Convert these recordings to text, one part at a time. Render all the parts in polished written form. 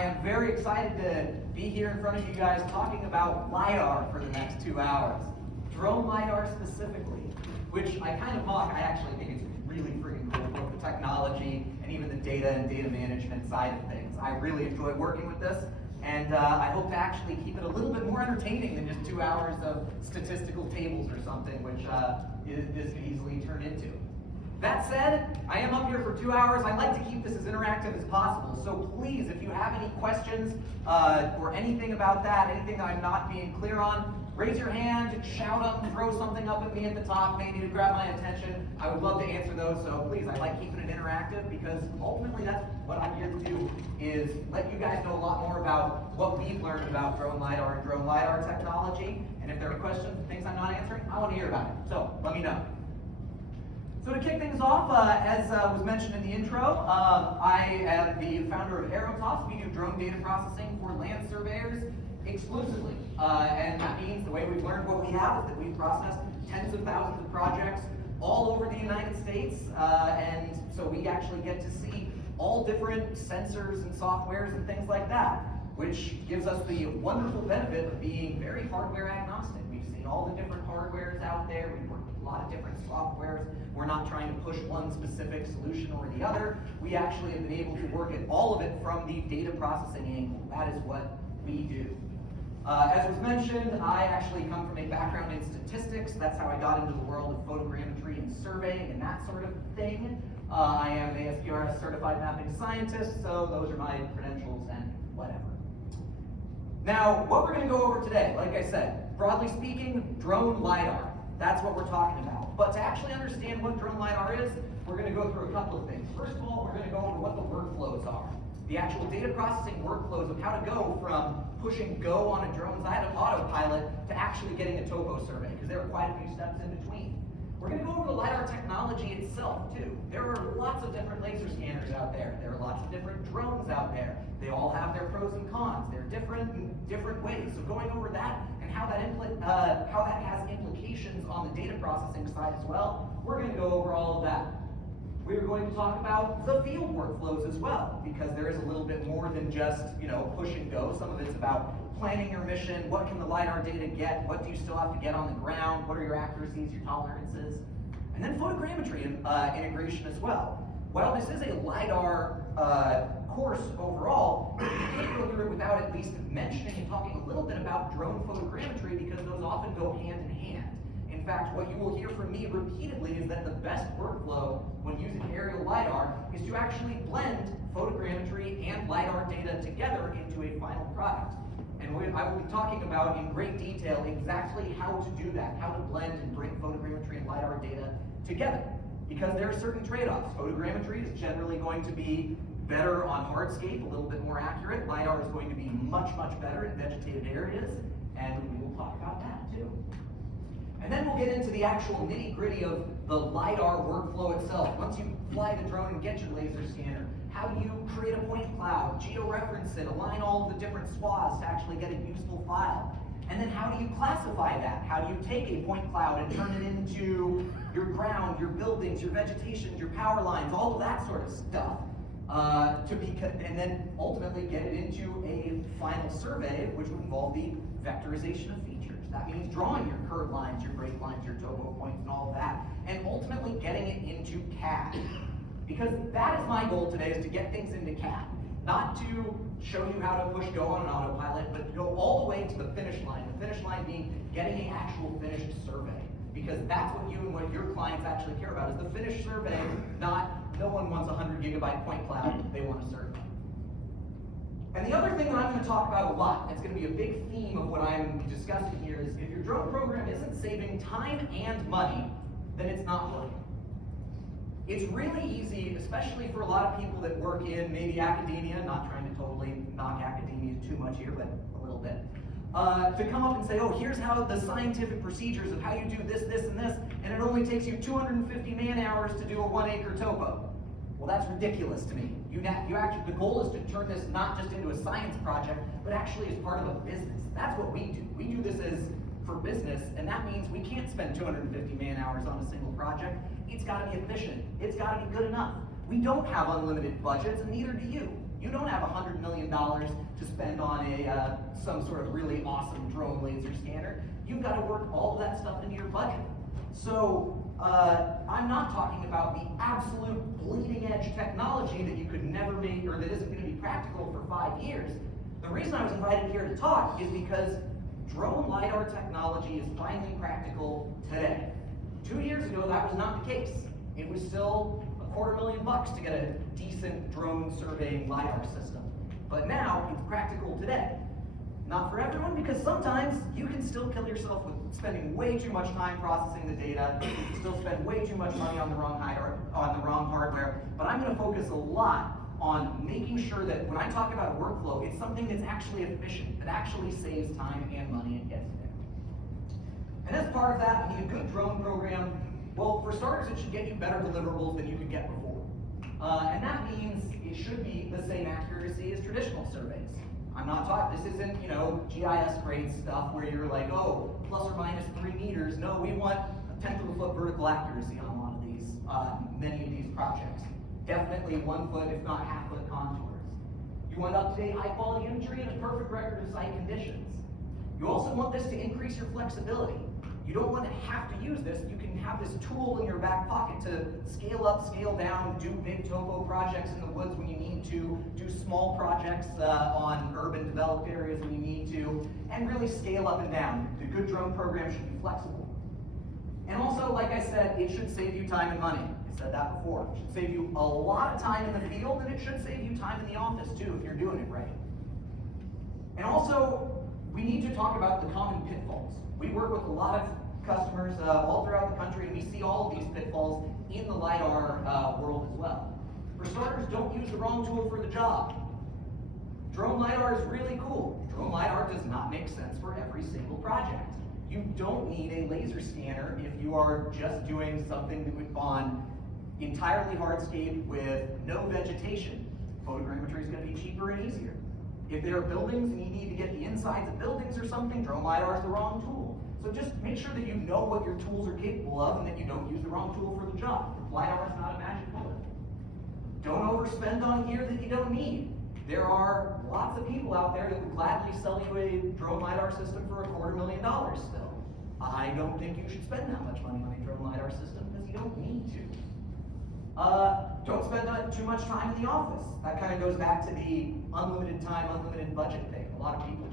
I am very excited to be here in front of you guys talking about LiDAR for the next 2 hours. Drone LiDAR specifically, which I kind of mock. I actually think it's really freaking cool, both the technology and even the data and data management side of things. I really enjoy working with this, and I hope to actually keep it a little bit more entertaining than just 2 hours of statistical tables or something, which this can easily turn into. That said, I am up here for 2 hours. I like to keep this as interactive as possible, so please, if you have any questions or anything about that, anything that I'm not being clear on, raise your hand, shout them, throw something up at me at the top, maybe to grab my attention. I would love to answer those, so please, I like keeping it interactive because ultimately that's what I'm here to do, is let you guys know a lot more about what we've learned about drone LiDAR and drone LiDAR technology, and if there are questions and things I'm not answering, I want to hear about it, so let me know. So to kick things off, as was mentioned in the intro, I am the founder of Aerotas. We do drone data processing for land surveyors exclusively. And that means the way we've learned what we have is that we've processed tens of thousands of projects all over the United States. And so we actually get to see all different sensors and softwares and things like that, which gives us the wonderful benefit of being very hardware agnostic. We've seen all the different hardwares out there. We've worked with a lot of different softwares. We're not trying to push one specific solution or the other. We actually have been able to work at all of it from the data processing angle. That is what we do. As was mentioned, I actually come from a background in statistics. That's how I got into the world of photogrammetry and surveying and that sort of thing. I am an ASPRS certified mapping scientist, so those are my credentials and whatever. Now, what we're going to go over today, like I said, broadly speaking, drone LiDAR. That's what we're talking about. But to actually understand what drone LiDAR is, we're going to go through a couple of things. First of all, we're going to go over what the workflows are. The actual data processing workflows of how to go from pushing go on a drone's autopilot to actually getting a topo survey, because there are quite a few steps in between. We're going to go over the LiDAR technology itself, too. There are lots of different laser scanners out there. There are lots of different drones out there. They all have their pros and cons. They're different in different ways. So going over that and how that has implications on the data processing side as well, we're going to go over all of that. We're going to talk about the field workflows as well, because there is a little bit more than just, push and go. Some of it's about planning your mission. What can the LiDAR data get? What do you still have to get on the ground? What are your accuracies, your tolerances? And then photogrammetry integration as well. While this is a LiDAR course overall, you can't go through it without at least mentioning and talking a little bit about drone photogrammetry, because those often go hand in hand. In fact, what you will hear from me repeatedly is that the best workflow when using aerial LiDAR is to actually blend photogrammetry and LiDAR data together into a final product. And I will be talking about in great detail exactly how to do that, how to blend and bring photogrammetry and LiDAR data together. Because there are certain trade-offs. Photogrammetry is generally going to be better on hardscape, a little bit more accurate. LiDAR is going to be much, much better in vegetated areas, and we will talk about that too. And then we'll get into the actual nitty-gritty of the LiDAR workflow itself. Once you fly the drone and get your laser scanner, how do you create a point cloud, georeference it, align all of the different swaths to actually get a useful file? And then how do you classify that? How do you take a point cloud and turn it into your ground, your buildings, your vegetation, your power lines, all of that sort of stuff? And then ultimately get it into a final survey, which would involve the vectorization of features. That means drawing your curved lines, your break lines, your topo points, and all of that, and ultimately getting it into CAD. Because that is my goal today, is to get things into CAD. Not to show you how to push go on an autopilot, but go all the way to the finish line. The finish line being getting an actual finished survey. Because that's what you and what your clients actually care about, is the finished survey, not no one wants a 100 gigabyte point cloud, they want a survey. And the other thing that I'm going to talk about a lot, it's going to be a big theme of what I'm discussing here, is if your drone program isn't saving time and money, then it's not working. It's really easy, especially for a lot of people that work in maybe academia, not trying to totally knock academia too much here, but a little bit, to come up and say, oh, here's how the scientific procedures of how you do this, this, and this, and it only takes you 250 man-hours to do a 1-acre topo. Well, that's ridiculous to me. The goal is to turn this not just into a science project, but actually as part of a business. That's what we do. We do this for business, and that means we can't spend 250 man-hours on a single project. It's got to be efficient. It's got to be good enough. We don't have unlimited budgets, and neither do you. You don't have $100 million to spend on some sort of really awesome drone laser scanner. You've got to work all of that stuff into your budget. So I'm not talking about the absolute bleeding edge technology that you could never make, or that isn't going to be practical for 5 years. The reason I was invited here to talk is because drone LiDAR technology is finally practical today. 2 years ago, that was not the case. It was still $250,000 to get a decent drone surveying LiDAR system. But now, it's practical today. Not for everyone, because sometimes you can still kill yourself with spending way too much time processing the data. You can still spend way too much money on the wrong hardware. But I'm going to focus a lot on making sure that when I talk about a workflow, it's something that's actually efficient, that actually saves time and money and gets there. And as part of that, we need a good drone program. Well, for starters, it should get you better deliverables than you could get before. And that means it should be the same accuracy as traditional surveys. I'm not talking, this isn't, GIS grade stuff where you're like, oh, plus or minus 3 meters. No, we want a 1/10 of a foot vertical accuracy on a lot of these, many of these projects. Definitely 1 foot, if not half foot contours. You want up-to-date high quality imagery and a perfect record of site conditions. You also want this to increase your flexibility. You don't want to have to use this. You can have this tool in your back pocket to scale up, scale down, do big topo projects in the woods when you need to, do small projects on urban developed areas when you need to, and really scale up and down. The good drone program should be flexible. And also, like I said, it should save you time and money. I said that before. It should save you a lot of time in the field, and it should save you time in the office too, if you're doing it right. And also, we need to talk about the common pitfalls. We work with a lot of customers all throughout the country, and we see all of these pitfalls in the LiDAR world as well. For starters, don't use the wrong tool for the job. Drone LiDAR is really cool. Drone LiDAR does not make sense for every single project. You don't need a laser scanner if you are just doing something on entirely hardscape with no vegetation. Photogrammetry is going to be cheaper and easier. If there are buildings and you need to get the insides of buildings or something, drone LiDAR is the wrong tool. So just make sure that you know what your tools are capable of and that you don't use the wrong tool for the job. LiDAR is not a magic bullet. Don't overspend on gear that you don't need. There are lots of people out there that would gladly sell you a drone LiDAR system for $250,000 still. I don't think you should spend that much money on a drone LiDAR system because you don't need to. Don't spend too much time in the office. That kind of goes back to the unlimited time, unlimited budget thing. A lot of people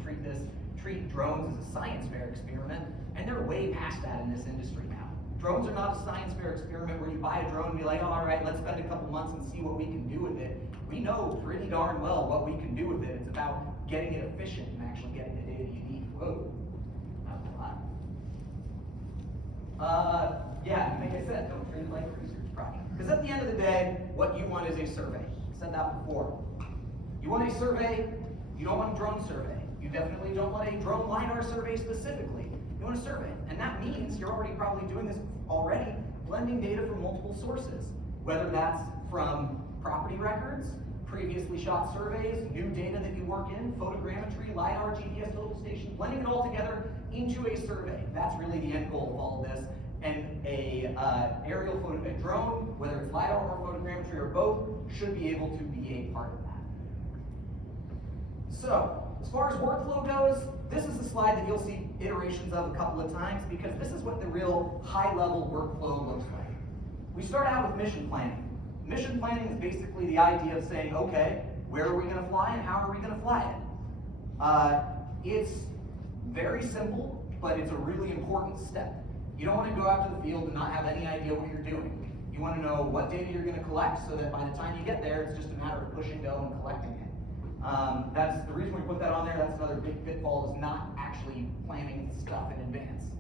treat drones as a science fair experiment, and they're way past that in this industry now. Drones are not a science fair experiment where you buy a drone and be like, oh, all right, let's spend a couple months and see what we can do with it. We know pretty darn well what we can do with it. It's about getting it efficient and actually getting the data you need. Whoa, that was a lot. Yeah, like I said, don't treat it like a research project. Because at the end of the day, what you want is a survey. I said that before. You want a survey, you don't want a drone survey. You definitely don't want a drone LiDAR survey specifically. You want a survey. And that means you're already probably doing this already, blending data from multiple sources. Whether that's from property records, previously shot surveys, new data that you work in, photogrammetry, LiDAR, GPS local station, blending it all together into a survey. That's really the end goal of all of this. And a drone, whether it's LiDAR or photogrammetry or both, should be able to be a part of that. So, as far as workflow goes, this is the slide that you'll see iterations of a couple of times because this is what the real high-level workflow looks like. We start out with mission planning. Mission planning is basically the idea of saying, okay, where are we going to fly and how are we going to fly it? It's very simple, but it's a really important step. You don't want to go out to the field and not have any idea what you're doing. You want to know what data you're going to collect so that by the time you get there, it's just a matter of pushing go and collecting it. That's the reason we put that on there. That's another big pitfall, is not actually planning stuff in advance.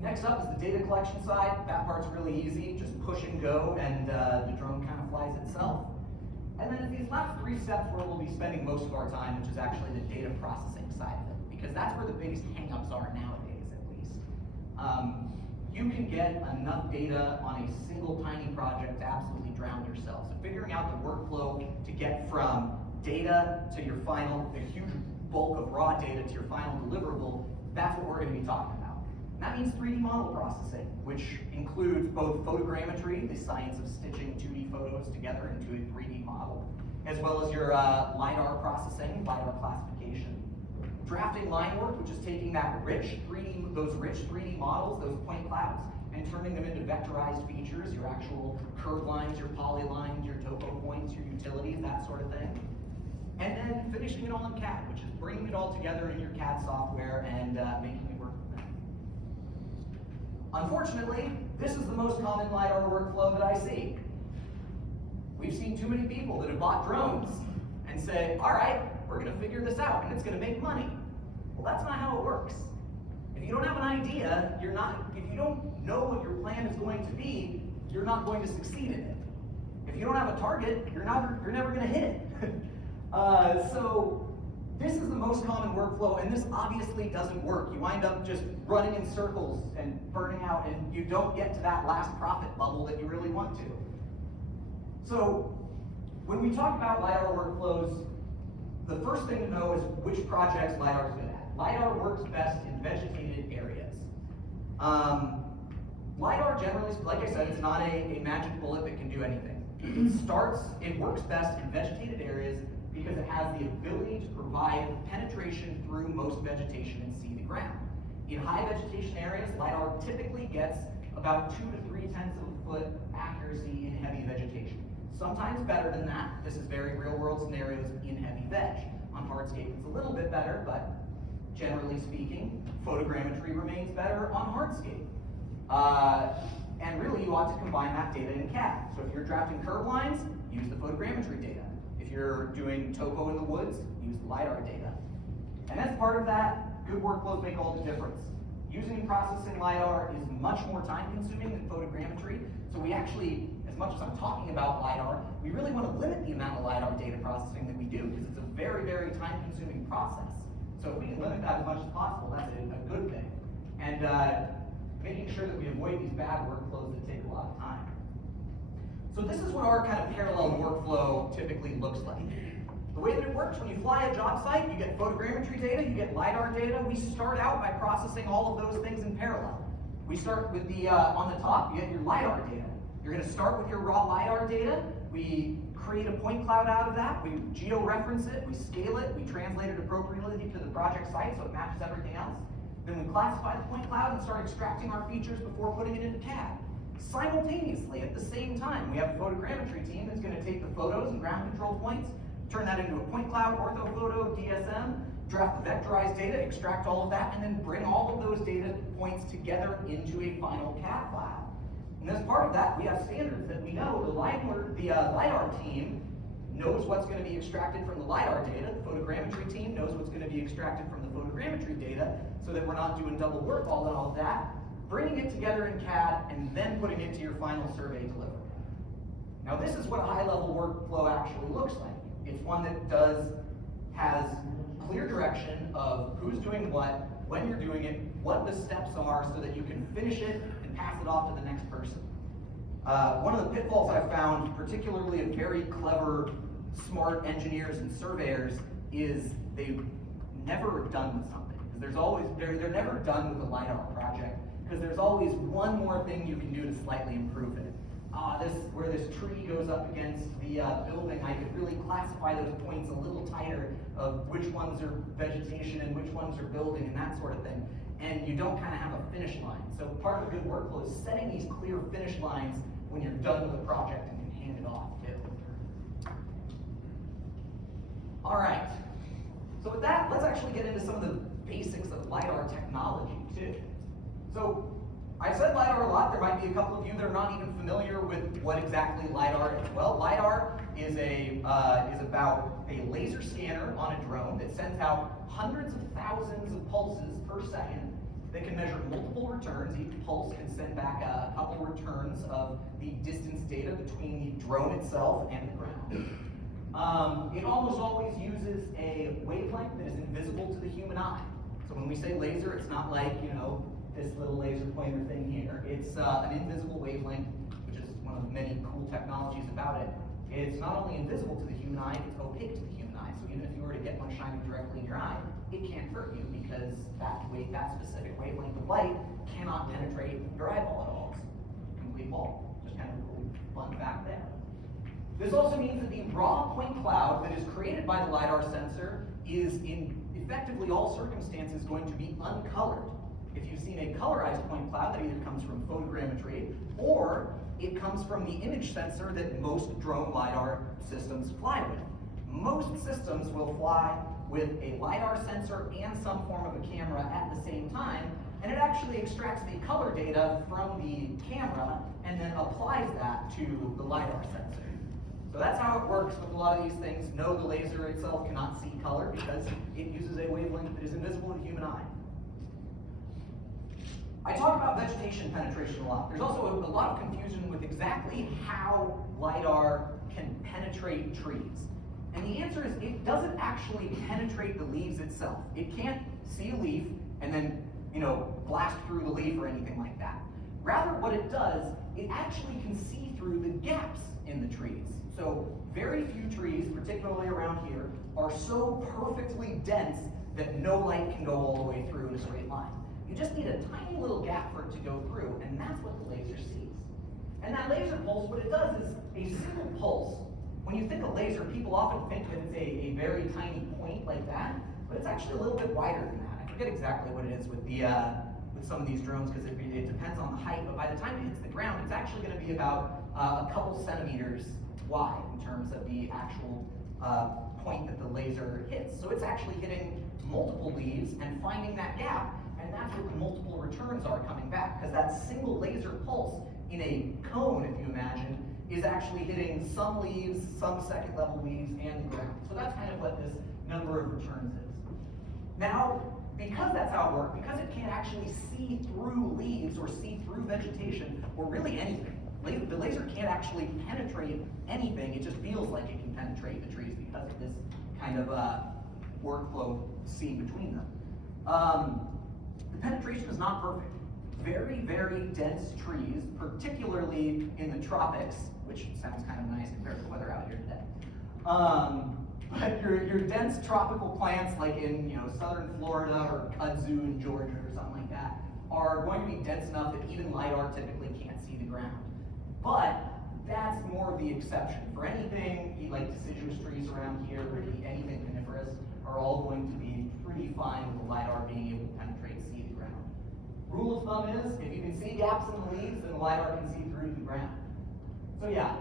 Next up is the data collection side. That part's really easy, just push and go, and the drone kind of flies itself. And then these last 3 steps where we'll be spending most of our time, which is actually the data processing side of it, because that's where the biggest hangups are nowadays, at least. You can get enough data on a single tiny project to absolutely drown yourself. So figuring out the workflow to get from data to your final, the huge bulk of raw data to your final deliverable, that's what we're going to be talking about. And that means 3D model processing, which includes both photogrammetry, the science of stitching 2D photos together into a 3D model, as well as your LiDAR processing, LiDAR classification. Drafting line work, which is taking those rich 3D models, those point clouds, and turning them into vectorized features, your actual curve lines, your polylines, your topo points, your utilities, that sort of thing. And then finishing it all in CAD, which is bringing it all together in your CAD software and making it work for them. Unfortunately, this is the most common LiDAR workflow that I see. We've seen too many people that have bought drones and say, all right, we're going to figure this out and it's going to make money. Well, that's not how it works. If you don't have an idea, if you don't know what your plan is going to be, you're not going to succeed in it. If you don't have a target, you're never going to hit it. So this is the most common workflow, and this obviously doesn't work. You wind up just running in circles and burning out, and you don't get to that last profit bubble that you really want to. So when we talk about LiDAR workflows, the first thing to know is which projects LiDAR is good at. LiDAR works best in vegetated areas. LiDAR generally, like I said, it's not a magic bullet that can do anything. It works best in vegetated areas because it has the ability to provide penetration through most vegetation and see the ground. In high vegetation areas, LiDAR typically gets about 2 to 3/10 of a foot accuracy in heavy vegetation. Sometimes better than that. This is very real world scenarios in heavy veg. On hardscape, it's a little bit better, but generally speaking, photogrammetry remains better on hardscape. And really, you ought to combine that data in CAD. So if you're drafting curve lines, use the photogrammetry data. If you're doing topo in the woods, use the LiDAR data. And as part of that, good workflows make all the difference. Using and processing LiDAR is much more time-consuming than photogrammetry. So we actually, as much as I'm talking about LiDAR, we really want to limit the amount of LiDAR data processing that we do because it's a very, very time-consuming process. So if we can limit that as much as possible, that's a good thing. And making sure that we avoid these bad workflows that take a lot of time. So this is what our kind of parallel workflow typically looks like. The way that it works, when you fly a job site, you get photogrammetry data, you get LiDAR data. We start out by processing all of those things in parallel. We start with the, on the top, you get your LiDAR data. You're going to start with your raw LiDAR data. We create a point cloud out of that. We geo-reference it, we scale it, we translate it appropriately to the project site so it matches everything else. Then we classify the point cloud and start extracting our features before putting it into CAD. Simultaneously, at the same time, we have a photogrammetry team that's going to take the photos and ground control points, turn that into a point cloud, orthophoto, DSM, draft the vectorized data, extract all of that, and then bring all of those data points together into a final CAD file. And as part of that, we have standards that we know the LiDAR team knows what's going to be extracted from the LiDAR data, the photogrammetry team knows what's going to be extracted from the photogrammetry data, so that we're not doing double work, all of that, bringing it together in CAD, and then putting it to your final survey delivery. Now this is what a high-level workflow actually looks like. It's one that has clear direction of who's doing what, when you're doing it, what the steps are so that you can finish it and pass it off to the next person. One of the pitfalls I've found, particularly of very clever, smart engineers and surveyors, is they've never done with something. Because there's always, they're never done with a LiDAR project, because there's always one more thing you can do to slightly improve it. Where this tree goes up against the building, I could really classify those points a little tighter of which ones are vegetation and which ones are building and that sort of thing. And you don't kind of have a finish line. So part of a good workflow is setting these clear finish lines when you're done with a project and can hand it off too. All right. So with that, let's actually get into some of the basics of LiDAR technology too. So I said LiDAR a lot. There might be a couple of you that are not even familiar with what exactly LiDAR is. Well, LiDAR is about a laser scanner on a drone that sends out hundreds of thousands of pulses per second that can measure multiple returns. Each pulse can send back a couple returns of the distance data between the drone itself and the ground. It almost always uses a wavelength that is invisible to the human eye. So when we say laser, it's not like, this little laser pointer thing here. It's an invisible wavelength, which is one of the many cool technologies about it. It's not only invisible to the human eye, it's opaque to the human eye. So even if you were to get one shining directly in your eye, it can't hurt you because that specific wavelength of light cannot penetrate your eyeball at all. It's a complete wall. Just kind of a cool fun fact there. This also means that the raw point cloud that is created by the LiDAR sensor is in effectively all circumstances going to be uncolored. If you've seen a colorized point cloud, that either comes from photogrammetry or it comes from the image sensor that most drone LiDAR systems fly with. Most systems will fly with a LiDAR sensor and some form of a camera at the same time, and it actually extracts the color data from the camera and then applies that to the LiDAR sensor. So that's how it works with a lot of these things. No, the laser itself cannot see color because it uses a wavelength that is invisible to the human eye. I talk about vegetation penetration a lot. There's also a lot of confusion with exactly how LiDAR can penetrate trees. And the answer is it doesn't actually penetrate the leaves itself. It can't see a leaf and then, blast through the leaf or anything like that. Rather, what it does, it actually can see through the gaps in the trees. So very few trees, particularly around here, are so perfectly dense that no light can go all the way through in a straight line. You just need a tiny little gap for it to go through, and that's what the laser sees. And that laser pulse, what it does is a single pulse. When you think of laser, people often think that it's a very tiny point like that, but it's actually a little bit wider than that. I forget exactly what it is with with some of these drones because it depends on the height, but by the time it hits the ground, it's actually going to be about a couple centimeters wide in terms of the actual point that the laser hits. So it's actually hitting multiple leaves and finding that gap, and that's where the multiple returns are coming back, because that single laser pulse in a cone, if you imagine, is actually hitting some leaves, some second level leaves, and the ground. So that's kind of what this number of returns is. Now, because that's how it works, because it can't actually see through leaves or see through vegetation or really anything, the laser can't actually penetrate anything. It just feels like it can penetrate the trees because of this kind of workflow seen between them. The penetration is not perfect. Very, very dense trees, particularly in the tropics, which sounds kind of nice compared to the weather out here today. But your dense tropical plants, like in southern Florida or kudzu in Georgia or something like that, are going to be dense enough that even LiDAR typically can't see the ground. But that's more of the exception. For anything like deciduous trees around here, or anything coniferous, are all going to be pretty fine with the LiDAR being able to penetrate and see the ground. Rule of thumb is, if you can see gaps in the leaves, then the LiDAR can see through to the ground. So yeah,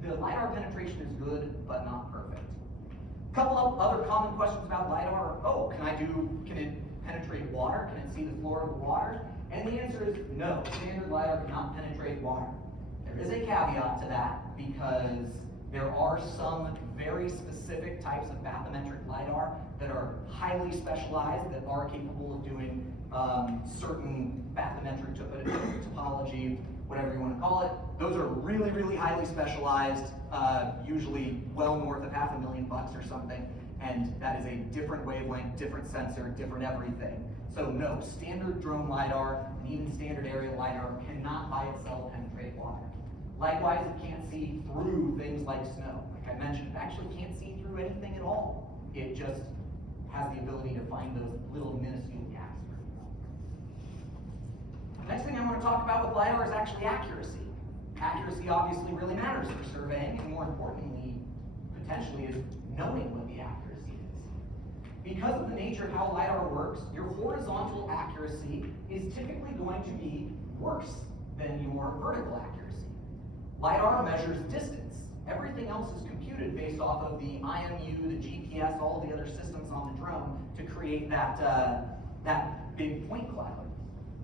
the LiDAR penetration is good, but not perfect. A couple of other common questions about LiDAR are, can it penetrate water? Can it see the floor of the water? And the answer is no, standard LiDAR cannot penetrate water. There is a caveat to that, because there are some very specific types of bathymetric LiDAR that are highly specialized, that are capable of doing certain bathymetric topology, whatever you want to call it. Those are really, really highly specialized, usually well north of $500,000 or something, and that is a different wavelength, different sensor, different everything. So no, standard drone LiDAR, and even standard aerial LiDAR cannot by itself penetrate water. Likewise, it can't see through things like snow. Like I mentioned, it actually can't see through anything at all. It just has the ability to find those little minuscule gaps. Next thing I want to talk about with LiDAR is actually accuracy. Accuracy obviously really matters for surveying, and more importantly, potentially, is knowing what the accuracy is. Because of the nature of how LiDAR works, your horizontal accuracy is typically going to be worse than your vertical accuracy. LiDAR measures distance. Everything else is computed based off of the IMU, the GPS, all the other systems on the drone to create that big point cloud.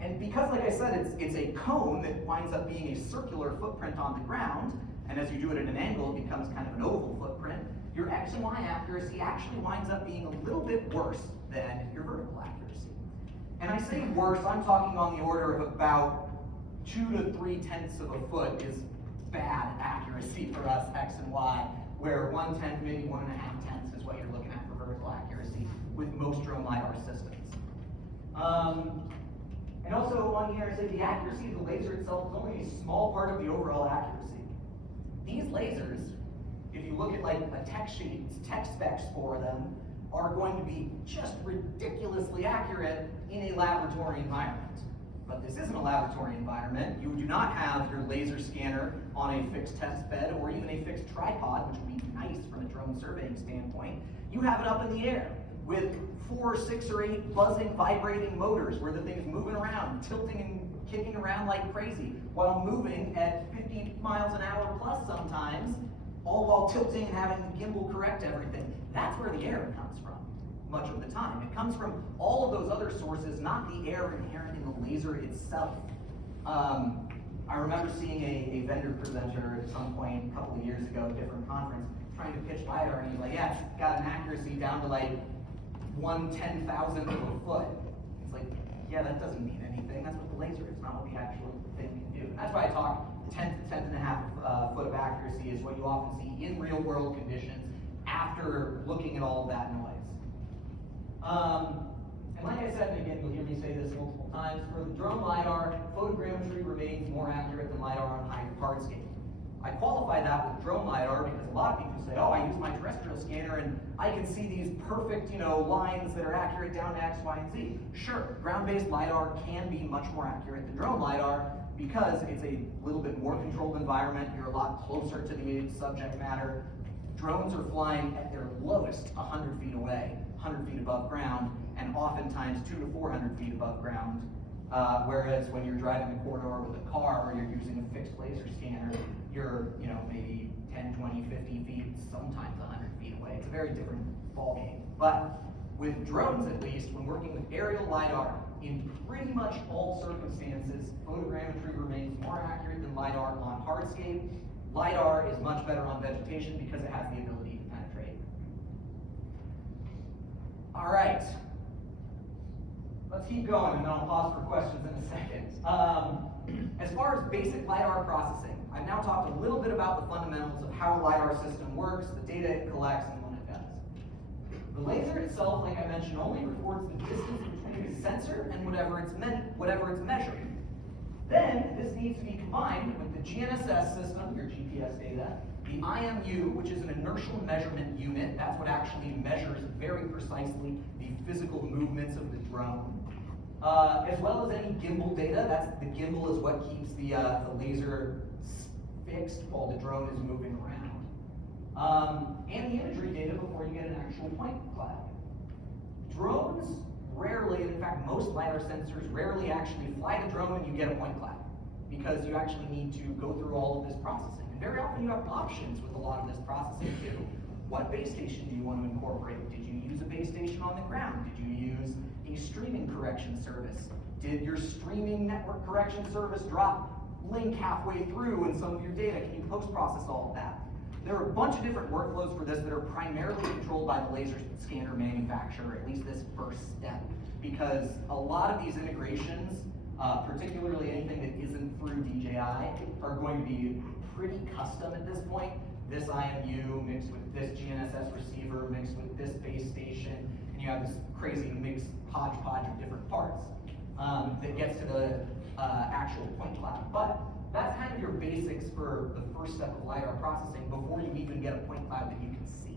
And because, like I said, it's a cone that winds up being a circular footprint on the ground, and as you do it at an angle, it becomes kind of an oval footprint, your X and Y accuracy actually winds up being a little bit worse than your vertical accuracy. And I say worse, I'm talking on the order of about 2 to 3/10 of a foot is bad accuracy for us, X and Y, where 1/10, maybe 1.5 is what you're looking at for vertical accuracy with most drone LiDAR systems. And also on here, I say the accuracy of the laser itself is only a small part of the overall accuracy. These lasers, if you look at like a tech sheet, tech specs for them, are going to be just ridiculously accurate in a laboratory environment. But this isn't a laboratory environment. You do not have your laser scanner on a fixed test bed or even a fixed tripod, which would be nice from a drone surveying standpoint. You have it up in the air with 4, 6, or 8 buzzing, vibrating motors where the thing's moving around, tilting and kicking around like crazy while moving at 50 miles an hour plus sometimes, all while tilting and having the gimbal correct everything. That's where the error comes from much of the time. It comes from all of those other sources, not the error inherent in the laser itself. I remember seeing a vendor presenter at some point a couple of years ago at a different conference trying to pitch LiDAR, and he's like, yeah, it's got an accuracy down to like 1/10,000th of a foot. It's like, yeah, that doesn't mean anything. That's what the laser is, not what the actual thing can do. And that's why I talk 10th to 10th and a half foot of accuracy is what you often see in real world conditions after looking at all of that noise. And like I said, and again, you'll hear me say this multiple times, for the drone LiDAR, photogrammetry remains more accurate than LiDAR on high hardscape. I qualify that with drone LiDAR because a lot of people say, oh, I use my terrestrial scanner and I can see these perfect, lines that are accurate down to X, Y, and Z. Sure, ground-based LiDAR can be much more accurate than drone LiDAR because it's a little bit more controlled environment. You're a lot closer to the subject matter. Drones are flying at their lowest 100 feet away, 100 feet above ground, and oftentimes 200 to 400 feet above ground. Whereas when you're driving a corridor with a car or you're using a fixed laser scanner, you're maybe 10, 20, 50 feet, sometimes 100 feet away. It's a very different ballgame. But with drones, at least, when working with aerial LiDAR, in pretty much all circumstances, photogrammetry remains more accurate than LiDAR on hardscape. LiDAR is much better on vegetation because it has the ability to penetrate. All right. Let's keep going, and then I'll pause for questions in a second. As far as basic LiDAR processing, I've now talked a little bit about the fundamentals of how a LiDAR system works, the data it collects, and when it does. The laser itself, like I mentioned, only records the distance between the sensor and whatever it's measuring. Then, this needs to be combined with the GNSS system, your GPS data, the IMU, which is an inertial measurement unit. That's what actually measures very precisely the physical movements of the drone. As well as any gimbal data. The gimbal is what keeps the laser fixed while the drone is moving around. And the imagery data before you get an actual point cloud. Drones rarely, and in fact most LiDAR sensors rarely actually fly the drone and you get a point cloud, because you actually need to go through all of this processing. And very often you have options with a lot of this processing too. What base station do you want to incorporate? Did you use a base station on the ground? Did you use a streaming correction service? Did your streaming network correction service drop link halfway through in some of your data? Can you post-process all of that? There are a bunch of different workflows for this that are primarily controlled by the laser scanner manufacturer, at least this first step, because a lot of these integrations, particularly anything that isn't through DJI, are going to be pretty custom at this point. This IMU mixed with this GNSS receiver mixed with this base station, and you have this crazy mixed hodgepodge of different parts that gets to the actual point cloud. But that's kind of your basics for the first step of LiDAR processing before you even get a point cloud that you can see.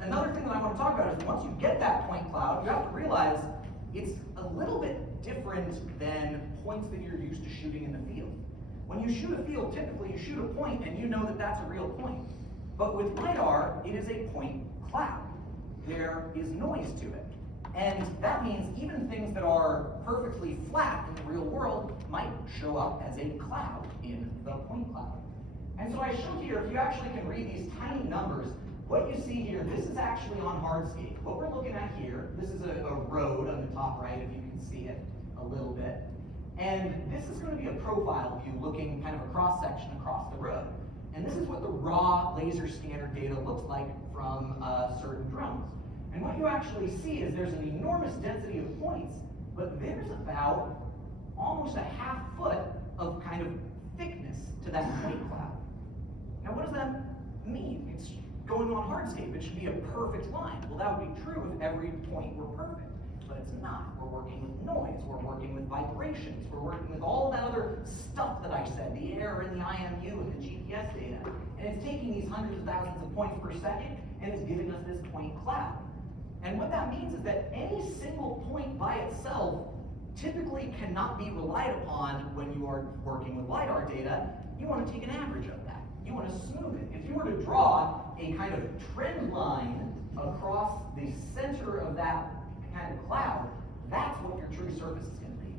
Another thing that I want to talk about is once you get that point cloud, you have to realize it's a little bit different than points that you're used to shooting in the field. When you shoot a field, typically you shoot a point and you know that that's a real point. But with LiDAR, it is a point cloud. There is noise to it. And that means even things that are perfectly flat in the real world might show up as a cloud in the point cloud. And so I showed here, if you actually can read these tiny numbers, what you see here, this is actually on hardscape. What we're looking at here, this is a road on the top right, if you can see it a little bit. And this is going to be a profile view looking kind of a cross-section across the road. And this is what the raw laser scanner data looks like from certain drones. And what you actually see is there's an enormous density of points, but there's about almost a half foot of kind of thickness to that point cloud. Now what does that mean? It's going on hardscape. It should be a perfect line. Well, that would be true if every point were perfect, but it's not. We're working with noise, we're working with vibrations, we're working with all that other stuff that I said, the error in the IMU and the GPS data. And it's taking these hundreds of thousands of points per second, and it's giving us this point cloud. And what that means is that any single point by itself typically cannot be relied upon when you are working with LiDAR data. You want to take an average of that. You want to smooth it. If you were to draw a kind of trend line across the center of that kind of cloud, that's what your true surface is going to be.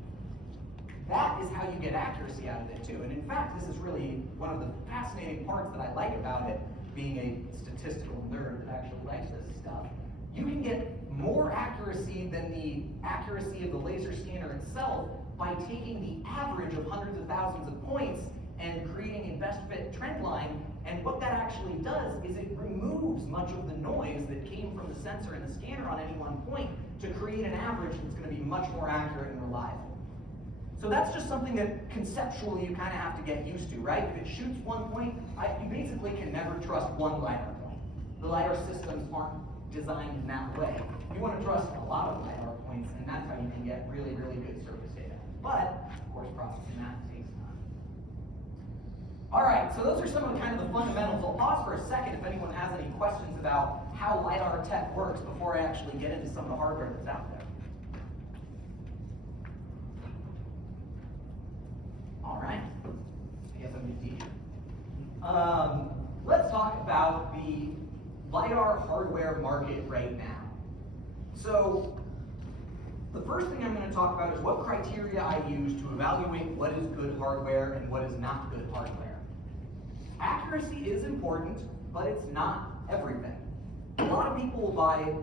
That is how you get accuracy out of it too. And in fact, this is really one of the fascinating parts that I like about it, being a statistical nerd that actually likes this stuff. You can get more accuracy than the accuracy of the laser scanner itself by taking the average of hundreds of thousands of points and creating a best fit trend line. And what that actually does is it removes much of the noise that came from the sensor and the scanner on any one point to create an average that's going to be much more accurate and reliable. So that's just something that conceptually you kind of have to get used to, right? If it shoots one point, you basically can never trust one LiDAR point. The LiDAR systems aren't designed in that way. You want to trust a lot of LiDAR points, and that's how you can get really, really good surface data. But, of course, processing that takes time. All right, so those are some of the kind of the fundamentals. I'll pause for a second if anyone has any questions about how LiDAR tech works before I actually get into some of the hardware that's out there. All right, I guess I'm the teacher. Let's talk about the LiDAR hardware market right now. So the first thing I'm going to talk about is what criteria I use to evaluate what is good hardware and what is not good hardware. Accuracy is important, but it's not everything. A lot of people will buy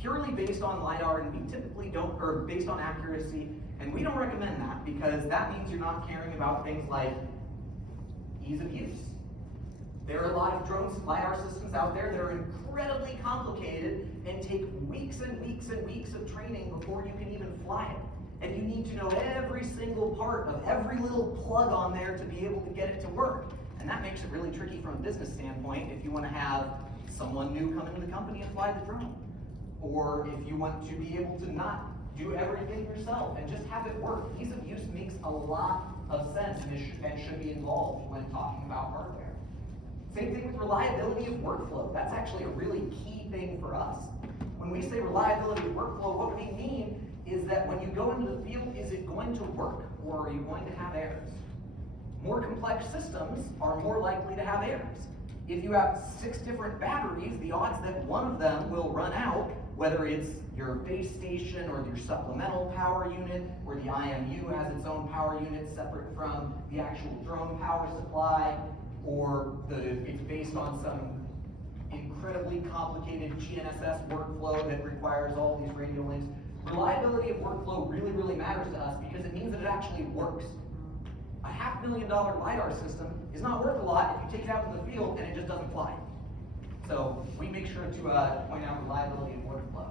purely based on LiDAR, and we typically don't, or based on accuracy, and we don't recommend that because that means you're not caring about things like ease of use. There are a lot of drones, LiDAR systems out there that are incredibly complicated and take weeks and weeks and weeks of training before you can even fly it. And you need to know every single part of every little plug on there to be able to get it to work. And that makes it really tricky from a business standpoint if you want to have someone new come into the company and fly the drone. Or if you want to be able to not do everything yourself and just have it work. Ease of use makes a lot of sense and should be involved when talking about hardware. Same thing with reliability of workflow. That's actually a really key thing for us. When we say reliability of workflow, what we mean is that when you go into the field, is it going to work or are you going to have errors? More complex systems are more likely to have errors. If you have 6 different batteries, the odds that one of them will run out, whether it's your base station or your supplemental power unit, or the IMU has its own power unit separate from the actual drone power supply, or it's based on some incredibly complicated GNSS workflow that requires all these radio links. Reliability of workflow really, really matters to us because it means that it actually works. A $500,000 LiDAR system is not worth a lot if you take it out to the field and it just doesn't fly. So we make sure to point out reliability of workflow,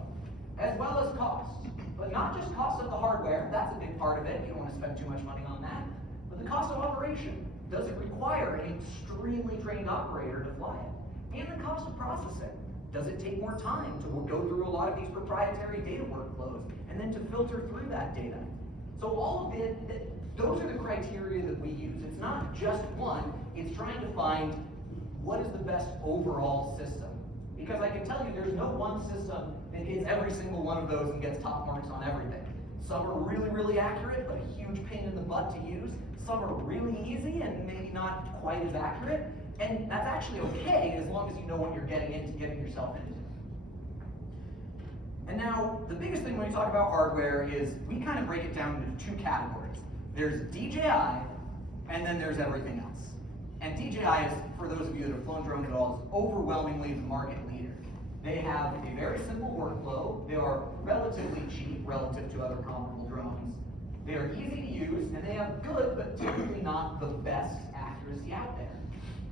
as well as cost. But not just cost of the hardware, that's a big part of it. You don't want to spend too much money on that. But the cost of operation. Does it require an extremely trained operator to fly it? And the cost of processing. Does it take more time to go through a lot of these proprietary data workflows and then to filter through that data? So all of it, those are the criteria that we use. It's not just one, it's trying to find what is the best overall system. Because I can tell you there's no one system that hits every single one of those and gets top marks on everything. Some are really, really accurate, but a huge pain in the butt to use. Some are really easy and maybe not quite as accurate. And that's actually okay as long as you know what you're getting yourself into. And now, the biggest thing when we talk about hardware is we kind of break it down into 2 categories. There's DJI, and then there's everything else. And DJI is, for those of you that have flown drones at all, is overwhelmingly the market leader. They have a very simple workflow. They are relatively cheap relative to other comparable drones. They are easy to use, and they have good, but typically not the best accuracy out there.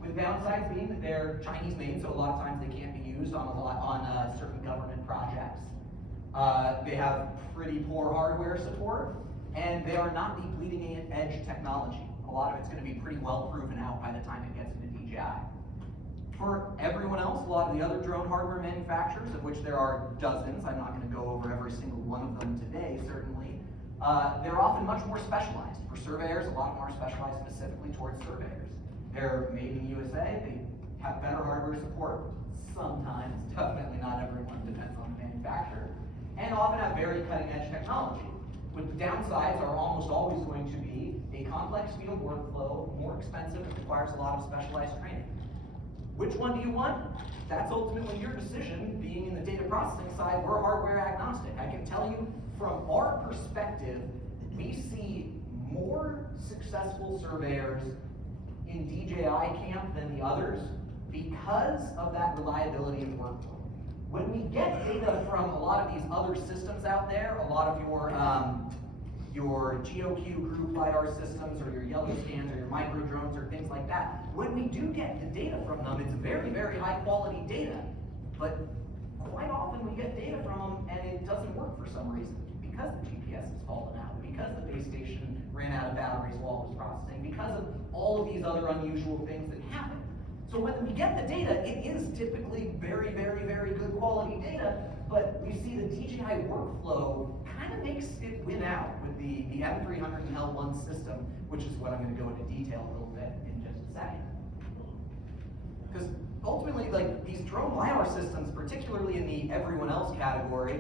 With downsides being that they're Chinese made, so a lot of times they can't be used on certain government projects. They have pretty poor hardware support, and they are not the bleeding edge technology. A lot of it's going to be pretty well proven out by the time it gets into DJI. For everyone else, a lot of the other drone hardware manufacturers, of which there are dozens, I'm not going to go over every single one of them today, certainly, they're often much more specialized. For surveyors, a lot more specialized specifically towards surveyors. They're made in the USA, they have better hardware support, sometimes, definitely not everyone, depends on the manufacturer, and often have very cutting-edge technology. With the downsides are almost always going to be a complex field workflow, more expensive, and requires a lot of specialized training. Which one do you want? That's ultimately your decision. Being in the data processing side, we're hardware agnostic. I can tell you from our perspective, we see more successful surveyors in DJI camp than the others because of that reliability of workflow. When we get data from a lot of these other systems out there, a lot of your GeoQ group LiDAR systems or your yellow scans or your micro drones or things like that, when we do get the data from them, it's very, very high quality data. But quite often we get data from them and it doesn't work for some reason, because the GPS has fallen out, because the base station ran out of batteries while it was processing, because of all of these other unusual things that happen. So when we get the data, it is typically very, very, very good quality data, but we see the DJI workflow kind of makes it win out with the M300 and L1 system, which is what I'm going to go into detail a little bit in just a second. Because ultimately, like these drone LiDAR systems, particularly in the everyone else category,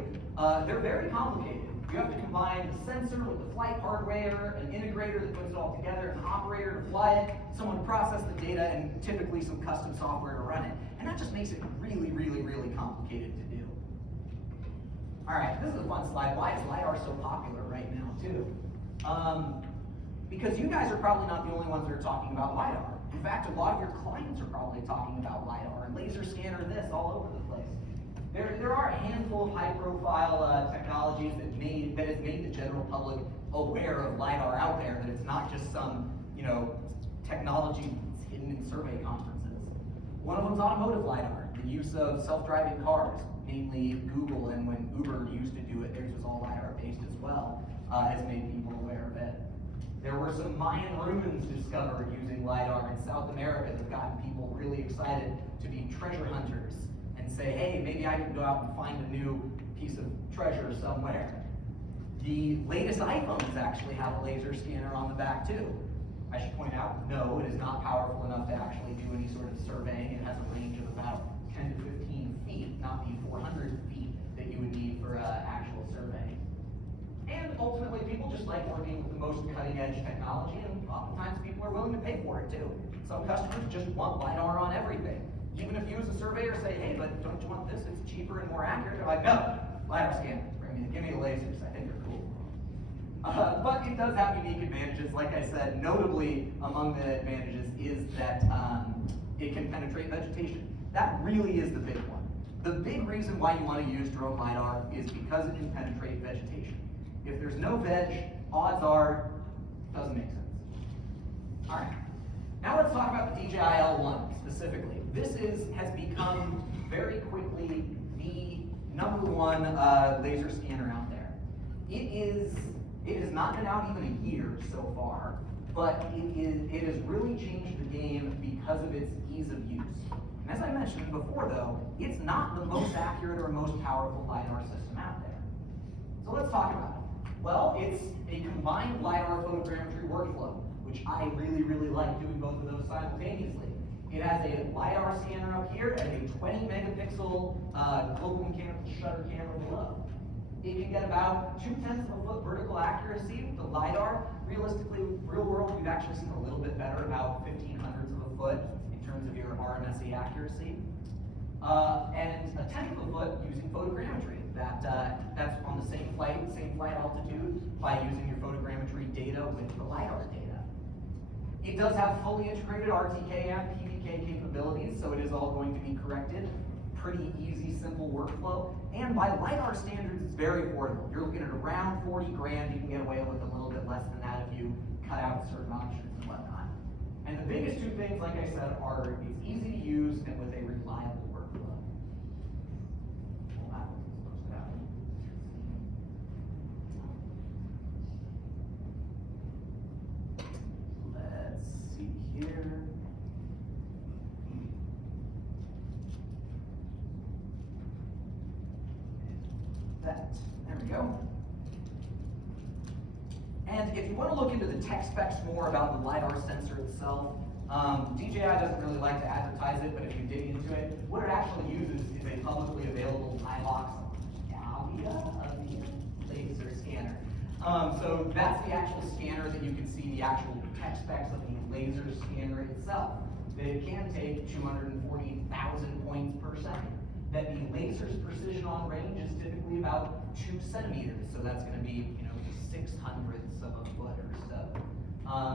they're very complicated. You have to combine the sensor with the flight hardware, an integrator that puts it all together, an operator to fly it, someone to process the data, and typically some custom software to run it. And that just makes it really, really, really complicated to do. All right, this is a fun slide. Why is LiDAR so popular right now, too? Because you guys are probably not the only ones that are talking about LiDAR. In fact, a lot of your clients are probably talking about LiDAR and laser scanner this all over the place. There are a handful of high-profile technologies that has made the general public aware of LiDAR out there, that it's not just some, technology that's hidden in survey conferences. One of them is automotive LiDAR, the use of self-driving cars, mainly Google, and when Uber used to do it, theirs was all LiDAR-based as well, has made people aware of it. There were some Mayan ruins discovered using LiDAR in South America that have gotten people really excited to be treasure hunters and say, hey, maybe I can go out and find a new piece of treasure somewhere. The latest iPhones actually have a laser scanner on the back too. I should point out, no, it is not powerful enough to actually do any sort of surveying. It has a range of about 10 to 15 feet, not the 400 feet that you would need for actual surveying. And ultimately, people just like working with the most cutting-edge technology, and oftentimes people are willing to pay for it too. Some customers just want LiDAR on everything. Even if you as a surveyor say, hey, but don't you want this? It's cheaper and more accurate. They're like, no, LiDAR scanner. Give me the lasers. I think they're cool. But it does have unique advantages. Like I said, notably among the advantages is that it can penetrate vegetation. That really is the big one. The big reason why you want to use drone LiDAR is because it can penetrate vegetation. If there's no veg, odds are it doesn't make sense. All right. Now let's talk about the DJI L1 specifically. This has become very quickly the #1 laser scanner out there. It has not been out even a year so far, but it has really changed the game because of its ease of use. And as I mentioned before though, it's not the most accurate or most powerful LiDAR system out there. So let's talk about it. Well, it's a combined LiDAR photogrammetry workflow, which I really, really like doing both of those simultaneously. It has a LiDAR scanner up here and a 20 megapixel Logan Campbell shutter camera below. It can get about 0.2 foot vertical accuracy with the LiDAR. Realistically, real world, we've actually seen a little bit better, about 0.15 foot in terms of your RMSE accuracy. And 1/10 foot using photogrammetry. That's on the same flight altitude by using your photogrammetry data with the LiDAR data. It does have fully integrated RTK and PVK capabilities, so it is all going to be corrected. Pretty easy, simple workflow. And by LiDAR standards, it's very affordable. You're looking at around 40 grand. You can get away with a little bit less than that if you cut out certain options and whatnot. And the biggest two things, like I said, are it's easy to use and with a reliable workflow. Well, that was supposed to happen. Let's see here. There we go. And if you want to look into the tech specs more about the LiDAR sensor itself, DJI doesn't really like to advertise it, but if you dig into it, what it actually uses is a publicly available iBox laser scanner. So that's the actual scanner that you can see the actual tech specs of the laser scanner itself. That it can take 240,000 points per second. That the laser's precision on range is typically about 2 centimeters. So that's going to be, 6/100ths of a foot or so.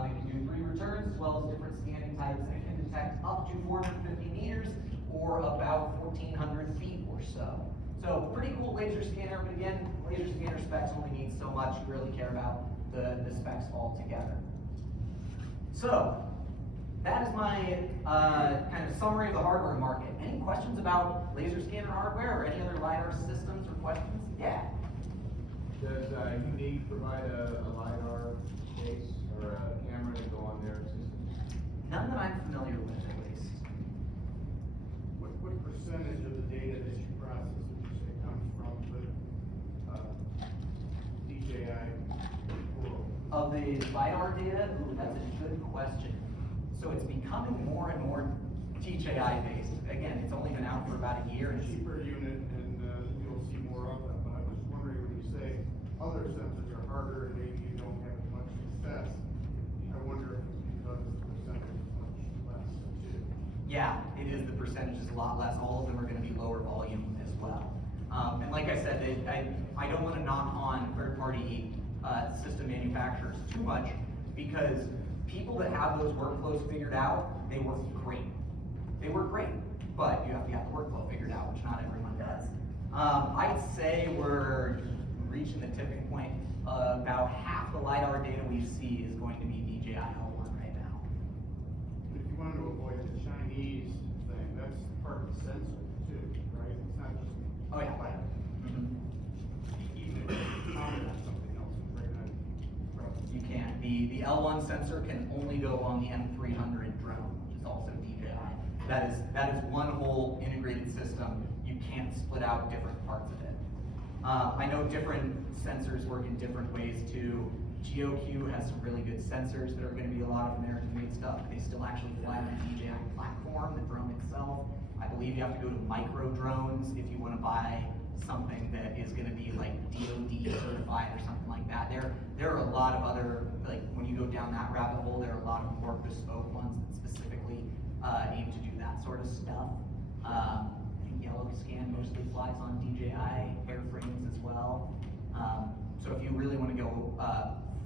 It can do 3 returns as well as different scanning types, and it can detect up to 450 meters or about 1,400 feet or so. So pretty cool laser scanner, but again, laser scanner specs only need so much. You really care about the specs altogether. So that is my kind of summary of the hardware market. Any questions about laser scanner hardware or any other LiDAR systems or questions? Yeah. Does Unique provide a LiDAR case or a camera to go on their system? None that I'm familiar with, at least. What percentage of the data that you process would you say comes from the DJI world? Of the LiDAR data? Ooh, that's a good question. So it's becoming more and more DJI based. Again, it's only been out for about a year. It's a cheaper unit, and you'll see more of them. But I was wondering, when you say other sensors are harder and maybe you don't have as much success, I wonder if it's because the percentage is much less too. Yeah, it is. The percentage is a lot less. All of them are going to be lower volume as well. And like I said, I don't want to knock on third-party system manufacturers too much, because people that have those workflows figured out, they work great. They work great, but you have to have the workflow figured out, which not everyone does. I'd say we're reaching the tipping point. About half the LiDAR data we see is going to be DJI hardware right now. If you wanted to avoid the Chinese thing, that's part of the sensor too, right? It's not just Oh yeah. like even if you mounted on something else, it's very nice. You can't. The L1 sensor can only go on the M300 drone, which is also DJI. That is one whole integrated system. You can't split out different parts of it. I know different sensors work in different ways too. GeoQ has some really good sensors that are going to be a lot of American-made stuff. They still actually fly on the DJI platform, the drone itself. I believe you have to go to micro drones if you want to buy something that is going to be like DoD certified or something like that. There are a lot of other, like when you go down that rabbit hole, there are a lot of more bespoke ones that specifically aim to do that sort of stuff. I think YellowScan mostly flies on DJI airframes as well. So if you really want to go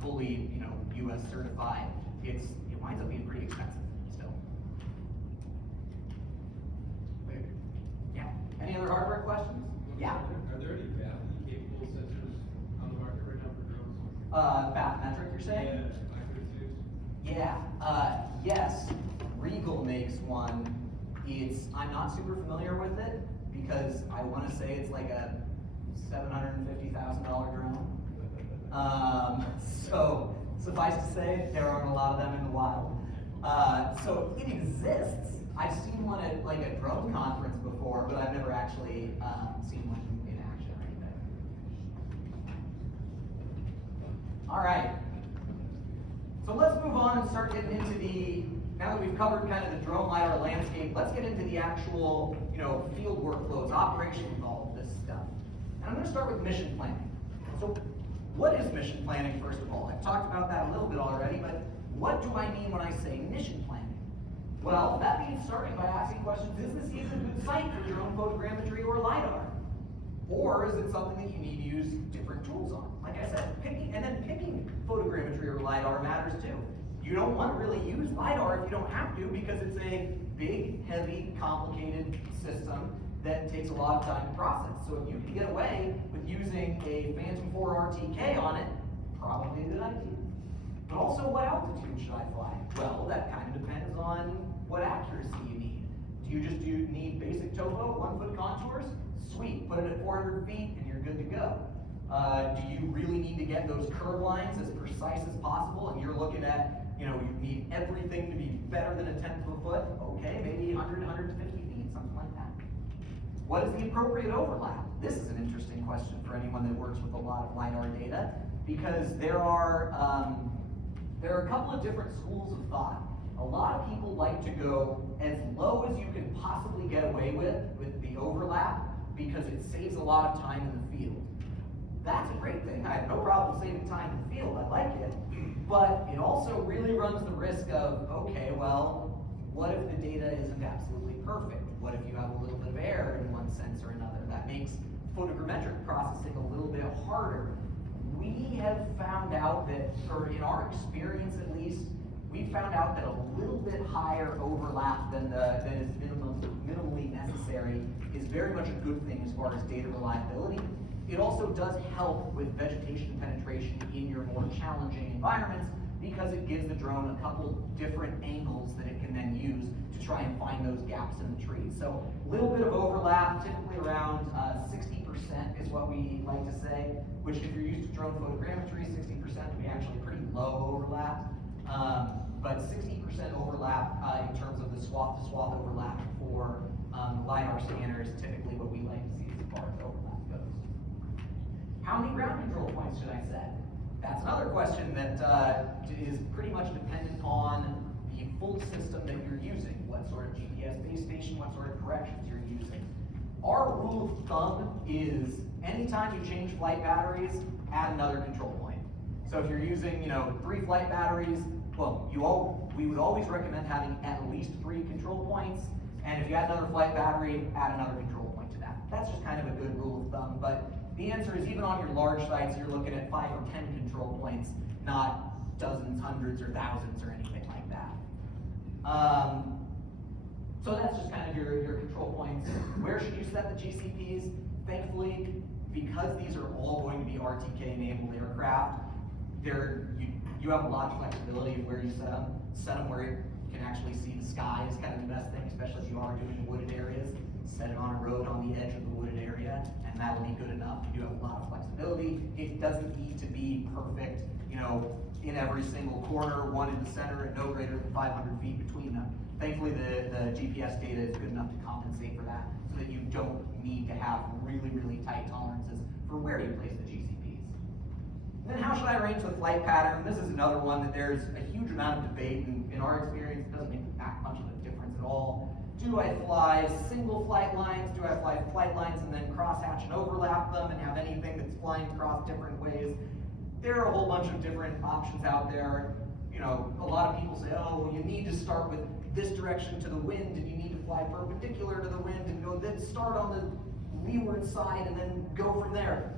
fully, US certified, it winds up being pretty expensive still. Thank you. Yeah. Any other hardware questions? Yeah. Are there any battery capable sensors on the market right now for drones? Bathymetric, you're saying? Yeah, Yes. Regal makes one. I'm not super familiar with it because I want to say it's like a $750,000 drone. So suffice to say, there aren't a lot of them in the wild. So it exists. I've seen one at like a drone conference before, but I've never actually seen one in action or anything. All right. So let's move on and start getting into now that we've covered kind of the drone LiDAR landscape, let's get into the actual, field workflows, operation of all of this stuff. And I'm going to start with mission planning. So what is mission planning, first of all? I've talked about that a little bit already, but what do I mean when I say mission planning? Well, that means starting by asking questions, is this even a good site for drone photogrammetry or LiDAR? Or is it something that you need to use different tools on? Like I said, picking photogrammetry or LiDAR matters too. You don't want to really use LiDAR if you don't have to, because it's a big, heavy, complicated system that takes a lot of time to process. So if you can get away with using a Phantom 4 RTK on it, probably a good idea. But also, what altitude should I fly? Well, that kind of depends on what accuracy you need. Do you need basic topo, 1 foot contours? Sweet, put it at 400 feet and you're good to go. Do you really need to get those curve lines as precise as possible, and you're looking at, you need everything to be better than a 1/10 of a foot? Okay, maybe 100, 150 feet, something like that. What is the appropriate overlap? This is an interesting question for anyone that works with a lot of LiDAR data, because there are a couple of different schools of thought. A lot of people like to go as low as you can possibly get away with the overlap because it saves a lot of time in the field. That's a great thing. I have no problem saving time in the field. I like it. But it also really runs the risk of, okay, well, what if the data isn't absolutely perfect? What if you have a little bit of error in one sense or another? That makes photogrammetric processing a little bit harder. We have found out that, or in our experience at least, we found out that a little bit higher overlap than is minimally necessary is very much a good thing as far as data reliability. It also does help with vegetation penetration in your more challenging environments because it gives the drone a couple different angles that it can then use to try and find those gaps in the trees. So a little bit of overlap, typically around 60% is what we like to say, which if you're used to drone photogrammetry, 60% would be actually pretty low overlap. But 60% overlap in terms of the swath-to-swath overlap for LiDAR scanners, typically what we like to see as far as overlap goes. How many ground control points should I set? That's another question that is pretty much dependent on the full system that you're using, what sort of GPS base station, what sort of corrections you're using. Our rule of thumb is anytime you change flight batteries, add another control point. So if you're using, 3 flight batteries, well, we would always recommend having at least 3 control points, and if you add another flight battery, add another control point to that. That's just kind of a good rule of thumb, but the answer is even on your large sites, you're looking at 5 or 10 control points, not dozens, hundreds, or thousands, or anything like that. So that's just kind of your control points. Where should you set the GCPs? Thankfully, because these are all going to be RTK-enabled aircraft, you have a lot of flexibility of where you set them. Set them where you can actually see the sky is kind of the best thing, especially if you are doing wooded areas. Set it on a road on the edge of the wooded area, and that'll be good enough. You have a lot of flexibility. It doesn't need to be perfect, in every single corner, one in the center, and no greater than 500 feet between them. Thankfully, the GPS data is good enough to compensate for that, so that you don't need to have really, really tight tolerances for where you place the GCPs. Then how should I arrange the flight pattern? This is another one that there's a huge amount of debate, and in our experience, it doesn't make that much of a difference at all. Do I fly single flight lines? Do I fly flight lines and then crosshatch and overlap them and have anything that's flying across different ways? There are a whole bunch of different options out there. A lot of people say, oh, well, you need to start with this direction to the wind, and you need to fly perpendicular to the wind and then start on the leeward side and then go from there.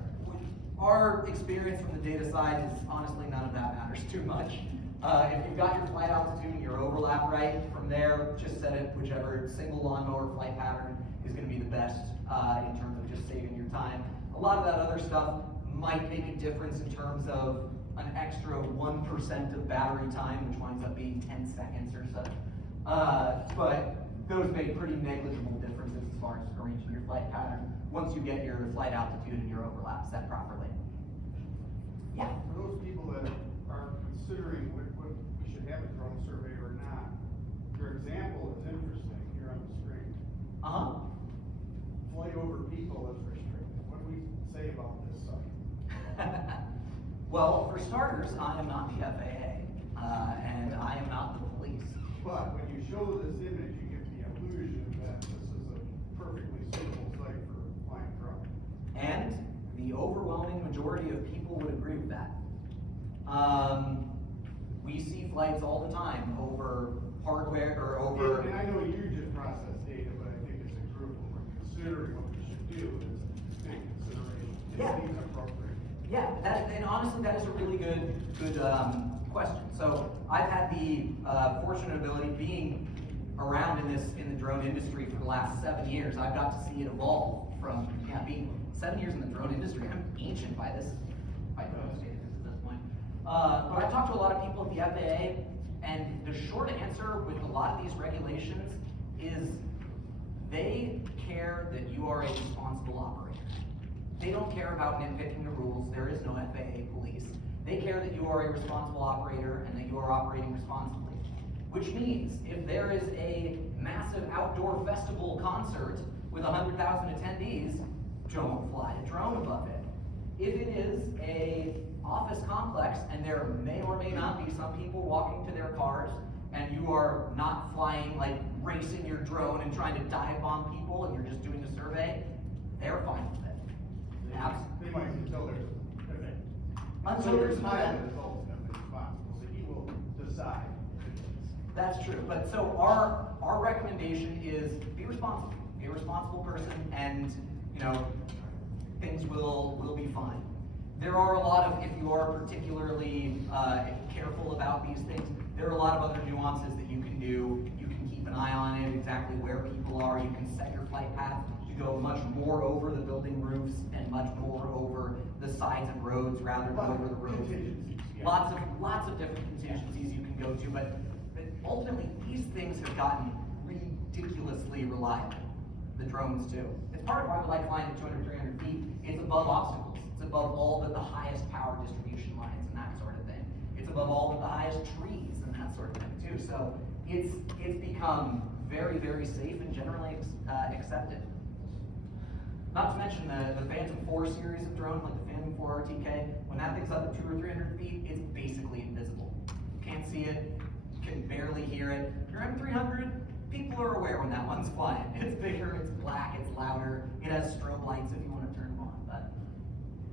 Our experience from the data side is honestly none of that matters too much. If you've got your flight altitude and your overlap right, from there, just set it whichever single lawnmower flight pattern is going to be the best in terms of just saving your time. A lot of that other stuff might make a difference in terms of an extra 1% of battery time, which winds up being 10 seconds or so. But those make pretty negligible differences as far as arranging your flight pattern once you get your flight altitude and your overlap set properly. Yeah? For those people that are considering what we should have a drone survey or not, your example is interesting here on the screen. Flight over people is restricted. What do we say about this site? Well, for starters, I am not the FAA, and I am not the police. But when you show this image, you get the illusion that this is a perfectly suitable site for flying drone. And the overwhelming majority of people would agree with that. We see flights all the time over hardware or over... And I know you just process data, but I think it's a group when considering what we should do is take consideration. Yeah. It seems appropriate. Yeah, and honestly, that is a really good question. So I've had the fortunate ability of being around in the drone industry for the last 7 years. I've got to see it evolve from being 7 years in the drone industry. I'm ancient by this standards at this point. But I've talked to a lot of people at the FAA, and the short answer with a lot of these regulations is they care that you are a responsible operator. They don't care about nitpicking the rules. There is no FAA police. They care that you are a responsible operator and that you are operating responsibly. Which means if there is a massive outdoor festival concert with 100,000 attendees, don't fly a drone above it. If it is a office complex and there may or may not be some people walking to their cars and you are not flying, like racing your drone and trying to dive bomb people, and you're just doing a survey, they're fine with it. They might until there's, okay. Until there's no time, it's ultimately responsible, so he will decide. That's true, but so our recommendation is be responsible. Be a responsible person, and you know, things will be fine. There are a lot of, if you are particularly careful about these things, there are a lot of other nuances that you can do. You can keep an eye on it, exactly where people are. You can set your flight path to go much more over the building roofs and much more over the sides of roads rather than over the roads. Contingencies, yeah. Lots of different contingencies you can go to, but ultimately these things have gotten ridiculously reliable. The drones too. It's part of why we like flying at 200, 300 feet. It's above obstacles. It's above all but the highest power distribution lines and that sort of thing. It's above all but the highest trees and that sort of thing too. So it's become very, very safe and generally accepted. Not to mention the Phantom 4 series of drones, like the Phantom 4 RTK, when that thing's up at 200 or 300 feet, it's basically invisible. You can't see it, you can barely hear it. Your M300, people are aware when that one's flying. It's bigger, it's black, it's louder, it has strobe lights if you want to turn them on.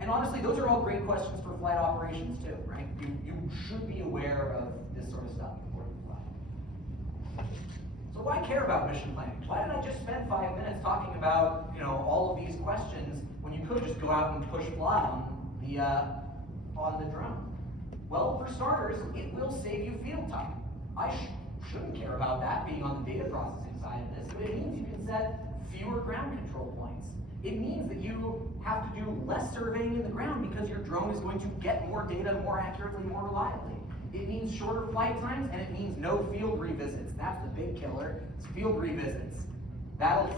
And honestly, those are all great questions for flight operations too, right? You should be aware of this sort of stuff before you fly. So why care about mission planning? Why did I just spend 5 minutes talking about, you know, all of these questions when you could just go out and push fly on the drone? Well, for starters, it will save you field time. I shouldn't care about that being on the data processing side of this, but it means you can set fewer ground control points. It means that you have to do less surveying in the ground because your drone is going to get more data more accurately, more reliably. It means shorter flight times, and it means no field revisits. That's the big killer, it's field revisits. That'll,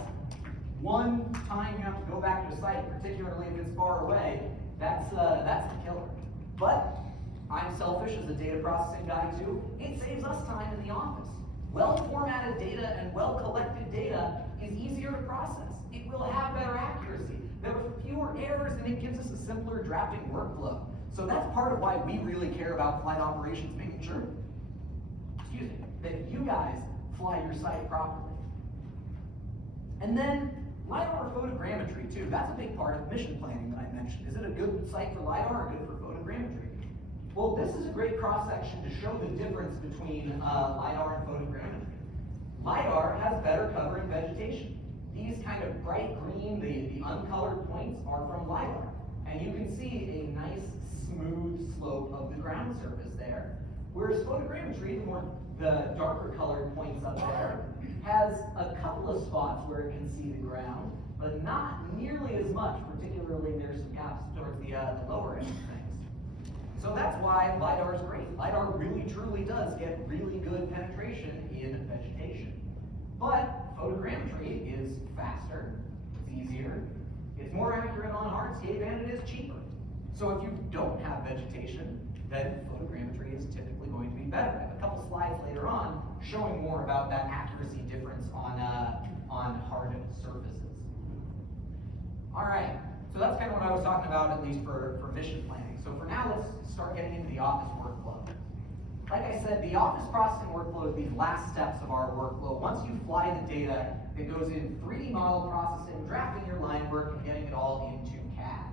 one time you have to go back to a site, particularly if it's far away, that's the killer. But I'm selfish as a data processing guy too. It saves us time in the office. Well-formatted data and well-collected data is easier to process. It will have better accuracy. There are fewer errors, and it gives us a simpler drafting workflow. So that's part of why we really care about flight operations, making sure, excuse me, that you guys fly your site properly. And then LiDAR photogrammetry too. That's a big part of mission planning that I mentioned. Is it a good site for LiDAR or good for photogrammetry? Well, this is a great cross-section to show the difference between LiDAR and photogrammetry. LiDAR has better cover in vegetation. These kind of bright green, the uncolored points are from LiDAR. And you can see a nice smooth slope of the ground surface there. Whereas photogrammetry, the darker colored points up there, has a couple of spots where it can see the ground, but not nearly as much, particularly there's some gaps towards the lower end of things. So that's why LiDAR is great. LiDAR really truly does get really good penetration in vegetation. But photogrammetry is faster, it's easier, it's more accurate on hardscape, and it is cheaper. So if you don't have vegetation, then photogrammetry is typically going to be better. I have a couple slides later on showing more about that accuracy difference on hard surfaces. All right, so that's kind of what I was talking about, at least for mission planning. So for now, let's start getting into the office workflow. Like I said, the office processing workflow is these last steps of our workflow. Once you fly the data, it goes in 3D model processing, drafting your line work, and getting it all into CAD.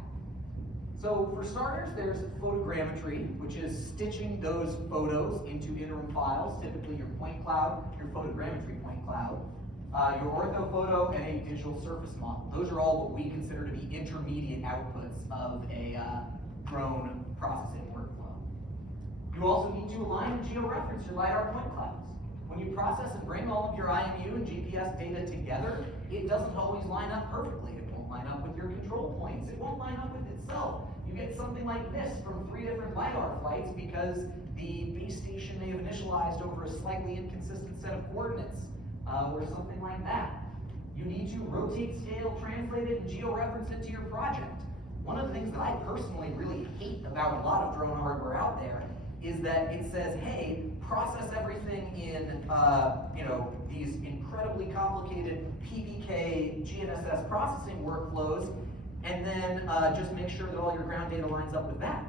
So for starters, there's photogrammetry, which is stitching those photos into interim files, typically your point cloud, your photogrammetry point cloud, your orthophoto, and a digital surface model. Those are all what we consider to be intermediate outputs of a drone processing workflow. You also need to align and georeference your LiDAR point clouds. When you process and bring all of your IMU and GPS data together, it doesn't always line up perfectly. It won't line up with your control points. It won't line up with itself. You get something like this from 3 different LiDAR flights because the base station may have initialized over a slightly inconsistent set of coordinates, or something like that. You need to rotate, scale, translate it, and georeference it to your project. One of the things that I personally really hate about a lot of drone hardware out there is that it says, hey, process everything in these incredibly complicated PBK GNSS processing workflows, and then just make sure that all your ground data lines up with that.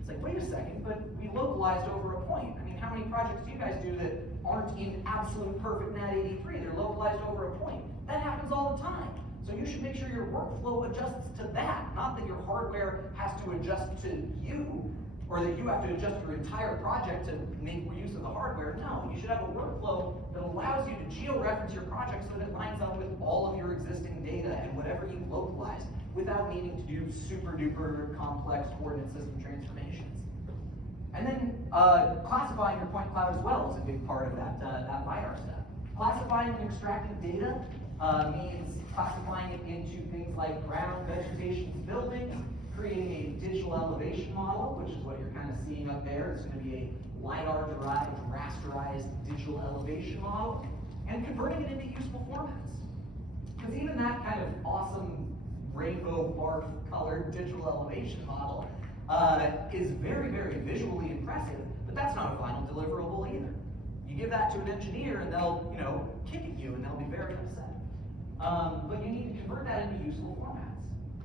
It's like, wait a second, but we localized over a point. I mean, how many projects do you guys do that aren't in absolute perfect NAT83, they're localized over a point. That happens all the time. So you should make sure your workflow adjusts to that, not that your hardware has to adjust to you, or that you have to adjust your entire project to make use of the hardware. No, you should have a workflow that allows you to geo-reference your project so that it lines up with all of your existing data and whatever you've localized without needing to do super duper complex coordinate system transformations. And then classifying your point cloud as well is a big part of that LiDAR step. Classifying and extracting data means classifying it into things like ground, vegetation, buildings, creating a digital elevation model, which is what you're kind of seeing up there. It's going to be a LiDAR-derived, rasterized digital elevation model, and converting it into useful formats. Because even that kind of awesome rainbow barf-colored digital elevation model is very, very visually impressive, but that's not a final deliverable either. You give that to an engineer and they'll, kick at you and they'll be very upset. But you need to convert that into useful formats.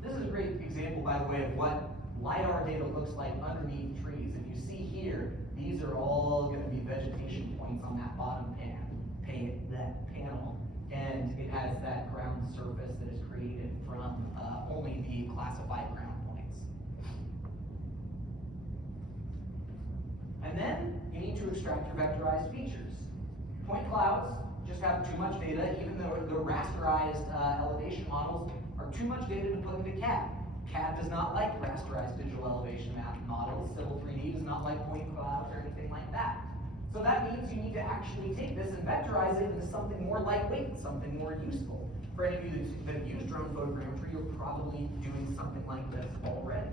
This is a great example, by the way, of what LiDAR data looks like underneath trees. If you see here, these are all going to be vegetation points on that bottom panel, and it has that ground surface that is created from only the classified ground points. And then you need to extract your vectorized features. Point clouds just have too much data, even though the rasterized elevation models are too much data to put into CAD. CAD does not like rasterized digital elevation map models. Civil 3D does not like point clouds or anything like that. So that means you need to actually take this and vectorize it into something more lightweight, something more useful. For any of you that have used drone photogrammetry, you're probably doing something like this already.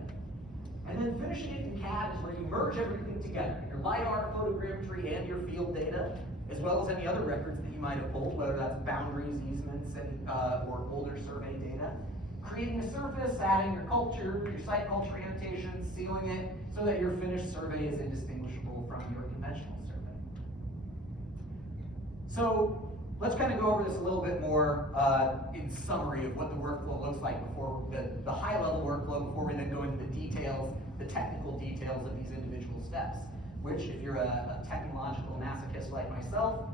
And then finishing it in CAD is where you merge everything together. Your LiDAR, photogrammetry, and your field data, as well as any other records that you might have pulled, whether that's boundaries, easements, and, or older survey data. Creating a surface, adding your culture, your site culture annotations, sealing it, so that your finished survey is indistinguishable from your conventional survey. So let's kind of go over this a little bit more in summary of what the workflow looks like before the high-level workflow, before we then go into the details, the technical details of these individual steps, which if you're a technological masochist like myself,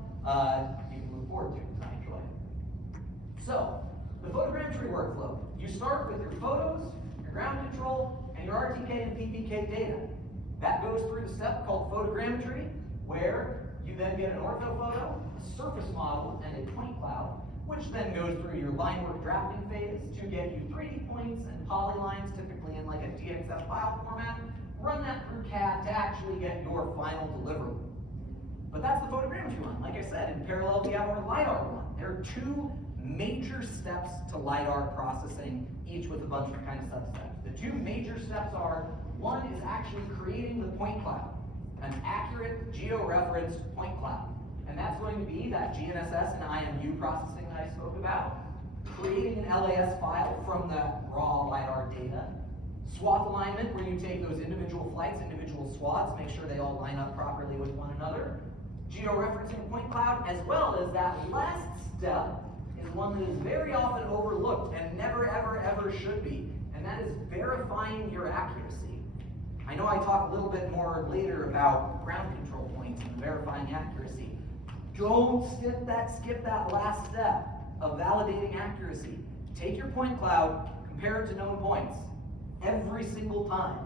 you can look forward to, because I enjoy it. So, the photogrammetry workflow. You start with your photos, your ground control, and your RTK and PPK data. That goes through the step called photogrammetry, where you then get an orthophoto, a surface model, and a point cloud, which then goes through your line work drafting phase to get you 3D points and polylines, typically in like a DXF file format. Run that through CAD to actually get your final deliverable. But that's the photogrammetry one. Like I said, in parallel we have our LiDAR one. There are two major steps to LiDAR processing, each with a bunch of kind of substeps. The two major steps are, one is actually creating the point cloud, an accurate geo-referenced point cloud. And that's going to be that GNSS and IMU processing that I spoke about, creating an LAS file from that raw LiDAR data, swath alignment, where you take those individual flights, individual swaths, make sure they all line up properly with one another, geo-referencing the point cloud, as well as that last step is one that is very often overlooked and never, ever, ever should be, and that is verifying your accuracy. I know I talk a little bit more later about ground control points and verifying accuracy. Don't skip that last step of validating accuracy. Take your point cloud, compare it to known points every single time.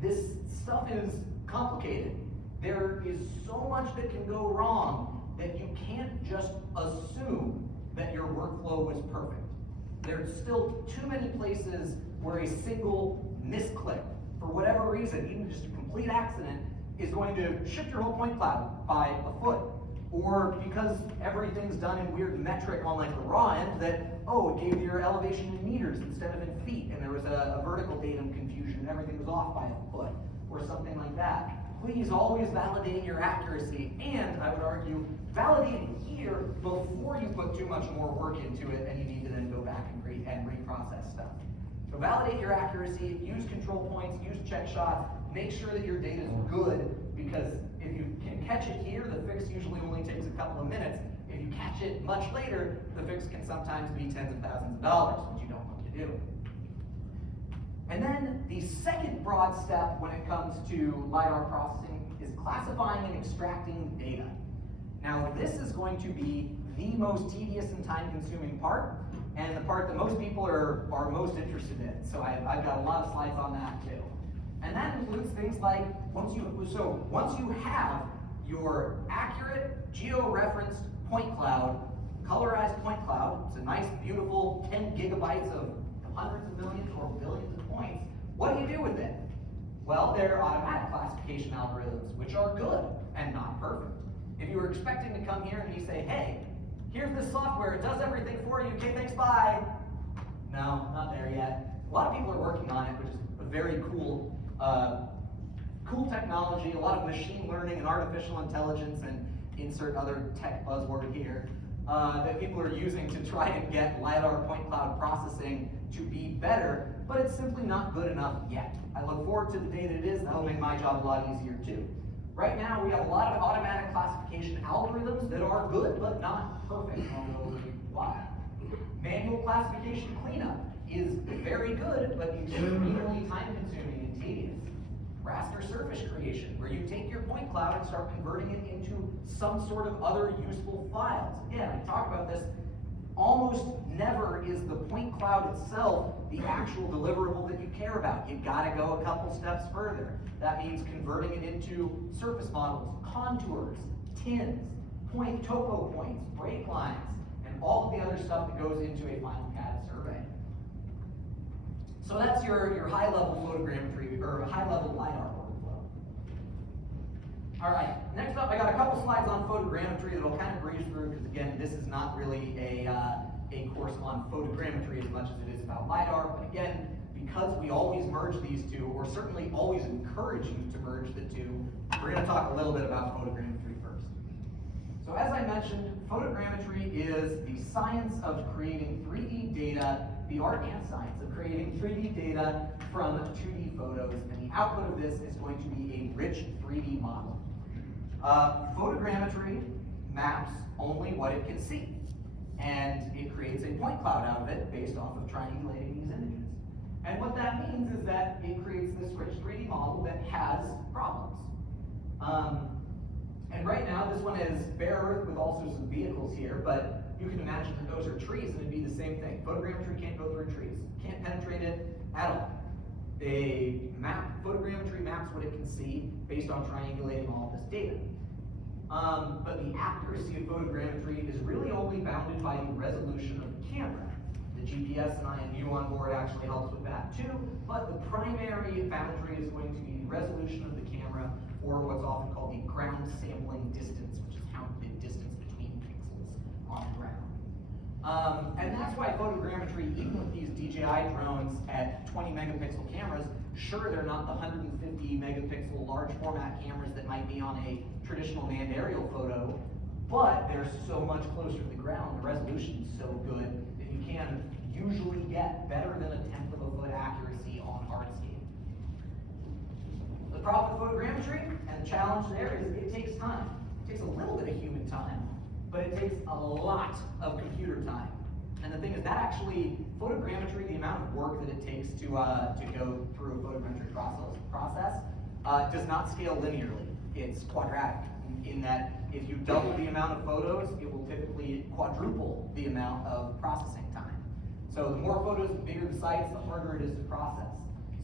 This stuff is complicated. There is so much that can go wrong that you can't just assume that your workflow was perfect. There's still too many places where a single misclick, for whatever reason, even just a complete accident, is going to shift your whole point cloud by a foot. Or because everything's done in weird metric on like the raw end that, oh, it gave your elevation in meters instead of in feet, and there was a vertical datum confusion and everything was off by a foot, or something like that. Please always validate your accuracy, and I would argue, validate here before you put too much more work into it and you need to then go back and reprocess stuff. So validate your accuracy, use control points, use check shots, make sure that your data is good, because if you can catch it here, the fix usually only takes a couple of minutes. If you catch it much later, the fix can sometimes be tens of thousands of dollars, which you don't want to do. And then the second broad step when it comes to LiDAR processing is classifying and extracting data. Now this is going to be the most tedious and time-consuming part, and the part that most people are most interested in. So I've got a lot of slides on that too. And that includes things like, once you have your accurate, geo-referenced point cloud, colorized point cloud, it's a nice, beautiful 10 gigabytes of hundreds of millions or billions of points, what do you do with it? Well, there are automatic classification algorithms, which are good and not perfect. If you were expecting to come here and you say, hey, here's this software, it does everything for you, okay, thanks, bye. No, not there yet. A lot of people are working on it, which is a very cool technology, a lot of machine learning and artificial intelligence, and insert other tech buzzword here, that people are using to try and get LiDAR point cloud processing to be better, but it's simply not good enough yet. I look forward to the day that it is, that'll make my job a lot easier too. Right now, we have a lot of automatic classification algorithms that are good, but not perfect. I'll go over why. Manual classification cleanup is very good, but extremely time-consuming and tedious. Raster surface creation, where you take your point cloud and start converting it into some sort of other useful files. Again, I talk about this, almost never is the point cloud itself the actual deliverable that you care about. You've got to go a couple steps further. That means converting it into surface models, contours, tins, topo points, break lines, and all of the other stuff that goes into a final CAD survey. So that's your high-level photogrammetry, or high-level LiDAR workflow. All right, next up, I got a couple slides on photogrammetry that I'll kind of breeze through, because again, this is not really a course on photogrammetry as much as it is about LiDAR, but again, because we always merge these two, or certainly always encourage you to merge the two, we're going to talk a little bit about photogrammetry first. So as I mentioned, photogrammetry is the science of creating 3D data, the art and science of creating 3D data from 2D photos, and the output of this is going to be a rich 3D model. Photogrammetry maps only what it can see, and it creates a point cloud out of it based off of triangulating these images. And what that means is that it creates this rich 3D model that has problems. And right now, this one is bare earth with also some vehicles here, but you can imagine that those are trees and it'd be the same thing. Photogrammetry can't go through trees, can't penetrate it at all. Photogrammetry maps what it can see based on triangulating all of this data. But the accuracy of photogrammetry is really only bounded by the resolution of the camera. The GPS and IMU on board actually helps with that too, but the primary boundary is going to be the resolution of the camera, or what's often called the ground sampling distance, which is the distance between pixels on the ground. And that's why photogrammetry, even with these DJI drones at 20 megapixel cameras, sure, they're not the 150 megapixel large format cameras that might be on a traditional manned aerial photo, but they're so much closer to the ground, the resolution's so good that you can usually get better than a tenth of a foot accuracy on hardscape. The problem with photogrammetry, and the challenge there, is it takes time. It takes a little bit of human time, but it takes a lot of computer time. And the thing is that actually, photogrammetry, the amount of work that it takes to go through a photogrammetry process does not scale linearly. It's quadratic, in that if you double the amount of photos, it will typically quadruple the amount of processing time. So the more photos, the bigger the sites, the harder it is to process.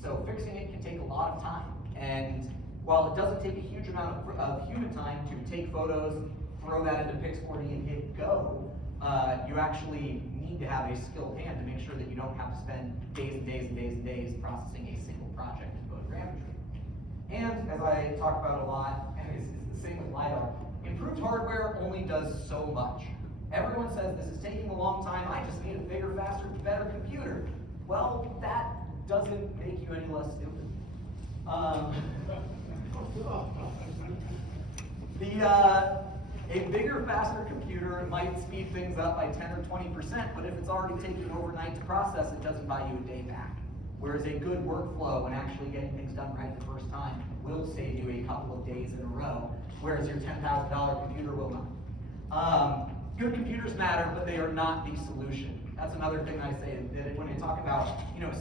So fixing it can take a lot of time. And while it doesn't take a huge amount of human time to take photos, throw that into Pix40 and hit go, you actually need to have a skilled hand to make sure that you don't have to spend days and days and days and days processing a single project in photogrammetry. And as I talk about a lot, and it's the same with LiDAR, improved hardware only does so much. Everyone says this is taking a long time, I just need a bigger, faster, better computer. Well, that doesn't make you any less stupid. A bigger, faster computer might speed things up by 10 or 20%, but if it's already taking overnight to process, it doesn't buy you a day back. Whereas a good workflow and actually getting things done right the first time will save you a couple of days in a row, whereas your $10,000 computer will not. Good computers matter, but they are not the solution. That's another thing I say, that when I talk about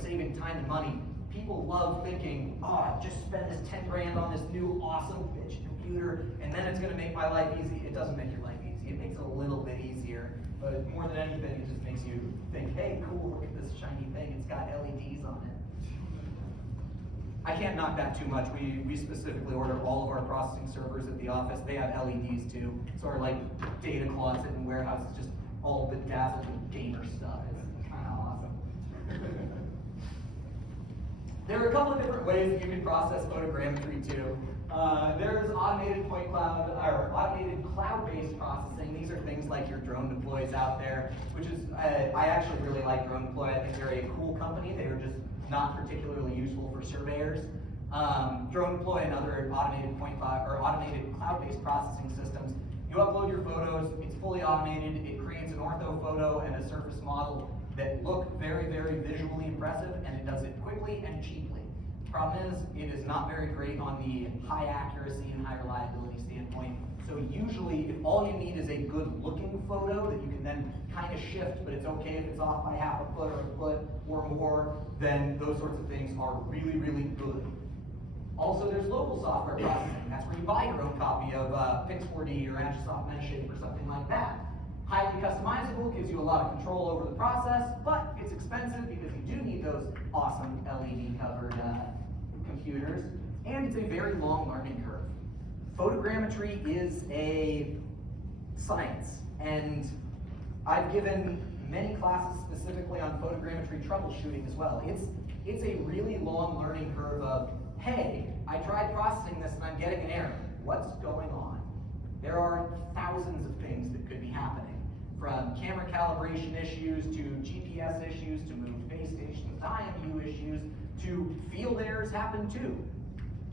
saving time and money, people love thinking, oh, just spend this 10 grand on this new awesome bitch computer, and then it's gonna make my life easy. It doesn't make your life easy. It makes it a little bit easier, but more than anything, it just makes you think, hey, cool, look at this shiny thing. It's got LEDs on it. I can't knock that too much. We specifically order all of our processing servers at the office. They have LEDs too. So our like data closet and warehouse is just all bedazzled with gamer stuff. It's kind of awesome. There are a couple of different ways that you can process photogrammetry too. There's automated point cloud, or automated cloud-based processing. These are things like your drone deploys out there, which is, I actually really like Drone Deploy. I think they're a cool company. They are just not particularly useful for surveyors. Drone Deploy and other automated point cloud, or automated cloud-based processing systems. You upload your photos, it's fully automated, it creates an ortho photo and a surface model that look very, very visually impressive, and it does it quickly and cheaply. Problem is, it is not very great on the high accuracy and high reliability standpoint. So usually, if all you need is a good looking photo that you can then kind of shift, but it's okay if it's off by half a foot or a foot or more, then those sorts of things are really, really good. Also, there's local software processing. That's where you buy your own copy of Pix4D or Agisoft Metashape or something like that. Highly customizable, gives you a lot of control over the process, but it's expensive because you do need those awesome LED covered computers, and it's a very long learning curve. Photogrammetry is a science, and I've given many classes specifically on photogrammetry troubleshooting as well. It's a really long learning curve of, hey, I tried processing this and I'm getting an error. What's going on? There are thousands of things that could be happening, from camera calibration issues to GPS issues to moved base stations, IMU issues, to field errors happen too.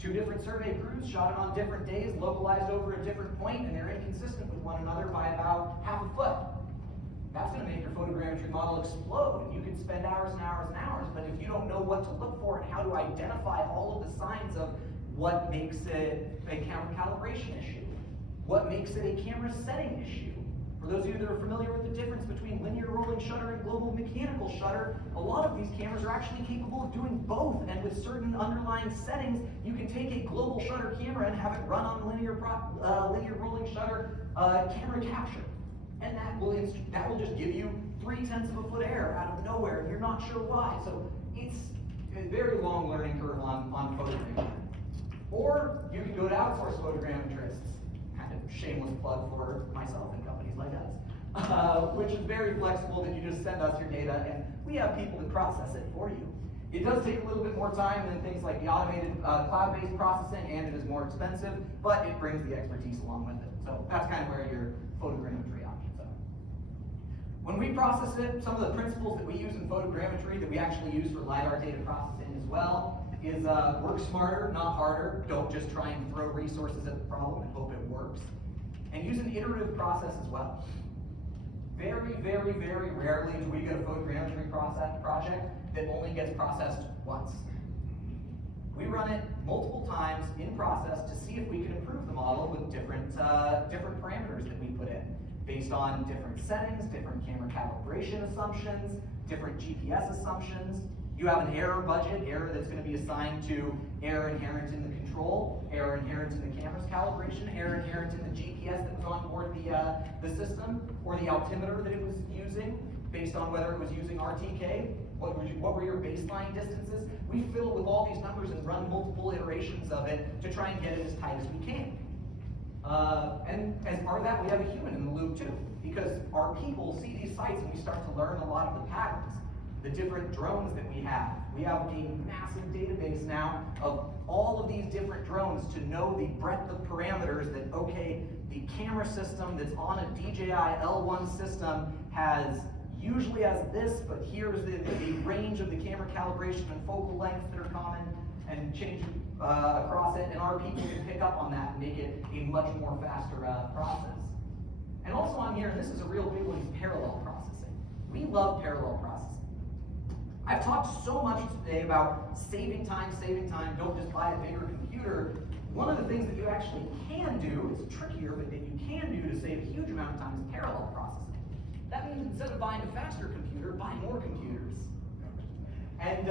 Two different survey crews shot it on different days, localized over a different point, and they're inconsistent with one another by about half a foot. That's going to make your photogrammetry model explode, and you can spend hours and hours and hours, but if you don't know what to look for and how to identify all of the signs of what makes it a camera calibration issue, what makes it a camera setting issue. For those of you that are familiar with the difference between linear rolling shutter and global mechanical shutter, a lot of these cameras are actually capable of doing both, and with certain underlying settings, you can take a global shutter camera and have it run on linear rolling shutter camera capture. And that will just give you 0.3 of a foot error out of nowhere, and you're not sure why. So it's a very long learning curve on photogrammetry. Or you can go to outsource photogrammetrists. Kind of shameless plug for myself and companies like us, which is very flexible, that you just send us your data and we have people to process it for you. It does take a little bit more time than things like the automated cloud-based processing, and it is more expensive, but it brings the expertise along with it. So that's kind of where your photogrammetry options are. When we process it, some of the principles that we use in photogrammetry that we actually use for LiDAR data processing as well is work smarter, not harder. Don't just try and throw resources at the problem and hope it works. And use an iterative process as well. Very, very, very rarely do we get a photogrammetry project that only gets processed once. We run it multiple times in process to see if we can improve the model with different parameters that we put in, based on different settings, different camera calibration assumptions, different GPS assumptions. You have an error budget, error that's going to be assigned to error inherent in the control, error inherent in the camera's calibration, error inherent in the GPS that was on board the system, or the altimeter that it was using, based on whether it was using RTK, what were your baseline distances. We fiddle with all these numbers and run multiple iterations of it to try and get it as tight as we can. And as part of that, we have a human in the loop too, because our people see these sites and we start to learn a lot of the patterns. The different drones that we have. We have a massive database now of all of these different drones to know the breadth of parameters that, okay, the camera system that's on a DJI L1 system usually has this, but here's the range of the camera calibration and focal lengths that are common, and change across it, and our people can pick up on that and make it a much more faster process. And also on here, and this is a real big one, is parallel processing. We love parallel processing. I've talked so much today about saving time, don't just buy a bigger computer. One of the things that you actually can do, it's trickier, but that you can do to save a huge amount of time is parallel processing. That means instead of buying a faster computer, buy more computers. And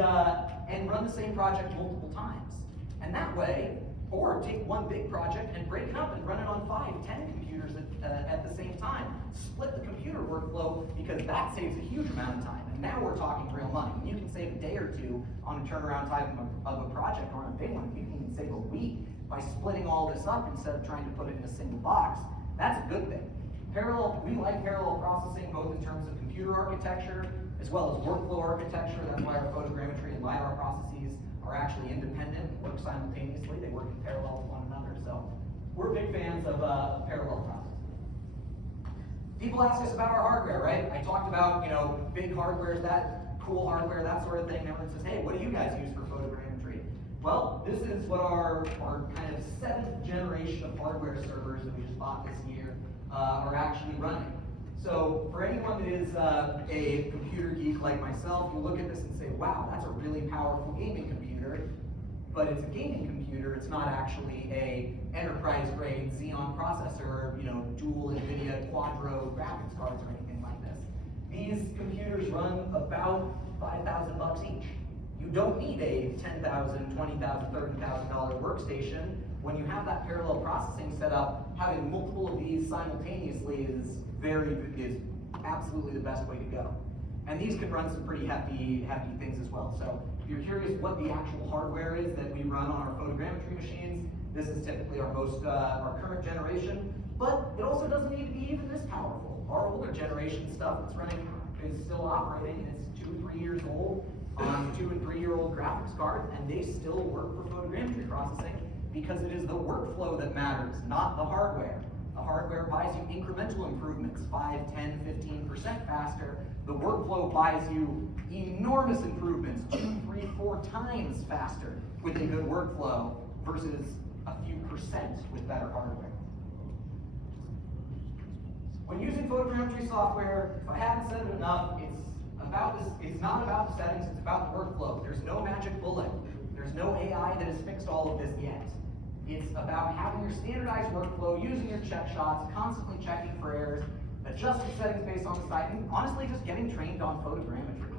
and run the same project multiple times. And that way, or take one big project and break it up and run it on 5, 10 computers at the same time. Split the computer workflow, because that saves a huge amount of time. And now we're talking real money. You can save a day or two on a turnaround time of a project, or on a big one. You can even save a week by splitting all this up instead of trying to put it in a single box. That's a good thing. We like parallel processing, both in terms of computer architecture as well as workflow architecture. That's why our photogrammetry and LiDAR processes are actually independent, work simultaneously. They work in parallel with one another. So we're big fans of parallel processing. People ask us about our hardware, right? I talked about, big hardware, that cool hardware, that sort of thing. Everyone says, hey, what do you guys use for photogrammetry? Well, this is what our kind of 7th generation of hardware servers that we just bought this year are actually running. So for anyone that is a computer geek like myself, you look at this and say, wow, that's a really powerful gaming computer. But it's a gaming computer, it's not actually a enterprise-grade Xeon processor, or, dual NVIDIA Quadro graphics cards or anything like this. These computers run about $5,000 each. You don't need a $10,000, $20,000, $30,000 workstation. When you have that parallel processing set up, having multiple of these simultaneously is absolutely the best way to go. And these can run some pretty hefty things as well. So if you're curious what the actual hardware is that we run on our photogrammetry machines, this is typically our current generation, but it also doesn't need to be even this powerful. Our older generation stuff that's running is still operating, and it's 2 or 3 years old on 2 and 3-year-old graphics cards, and they still work for photogrammetry processing, because it is the workflow that matters, not the hardware. The hardware buys you incremental improvements, 5, 10, 15% faster. The workflow buys you enormous improvements, 2, 3, 4 times faster with a good workflow versus a few percent with better hardware. When using photogrammetry software, if I haven't said it enough, it's not about the settings, it's about the workflow. There's no magic bullet. There's no AI that has fixed all of this yet. It's about having your standardized workflow, using your check shots, constantly checking for errors, adjusting settings based on the site, and honestly just getting trained on photogrammetry.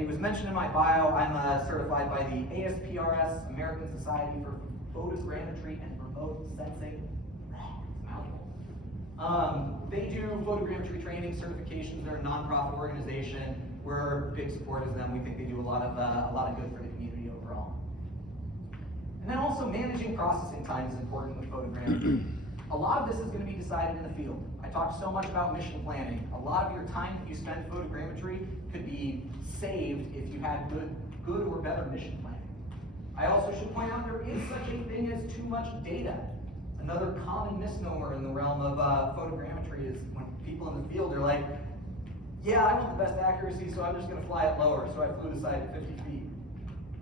It was mentioned in my bio, I'm certified by the ASPRS, American Society for Photogrammetry and Remote Sensing. It's a mouthful. They do photogrammetry training certifications. They're a nonprofit organization. We're big supporters of them. We think they do a lot of good for the community overall. And then also managing processing time is important with photogrammetry. A lot of this is going to be decided in the field. I talked so much about mission planning. A lot of your time that you spend photogrammetry could be saved if you had good or better mission planning. I also should point out there is such a thing as too much data. Another common misnomer in the realm of photogrammetry is when people in the field are like, yeah, I want the best accuracy, so I'm just going to fly it lower. So I flew the site at 50 feet.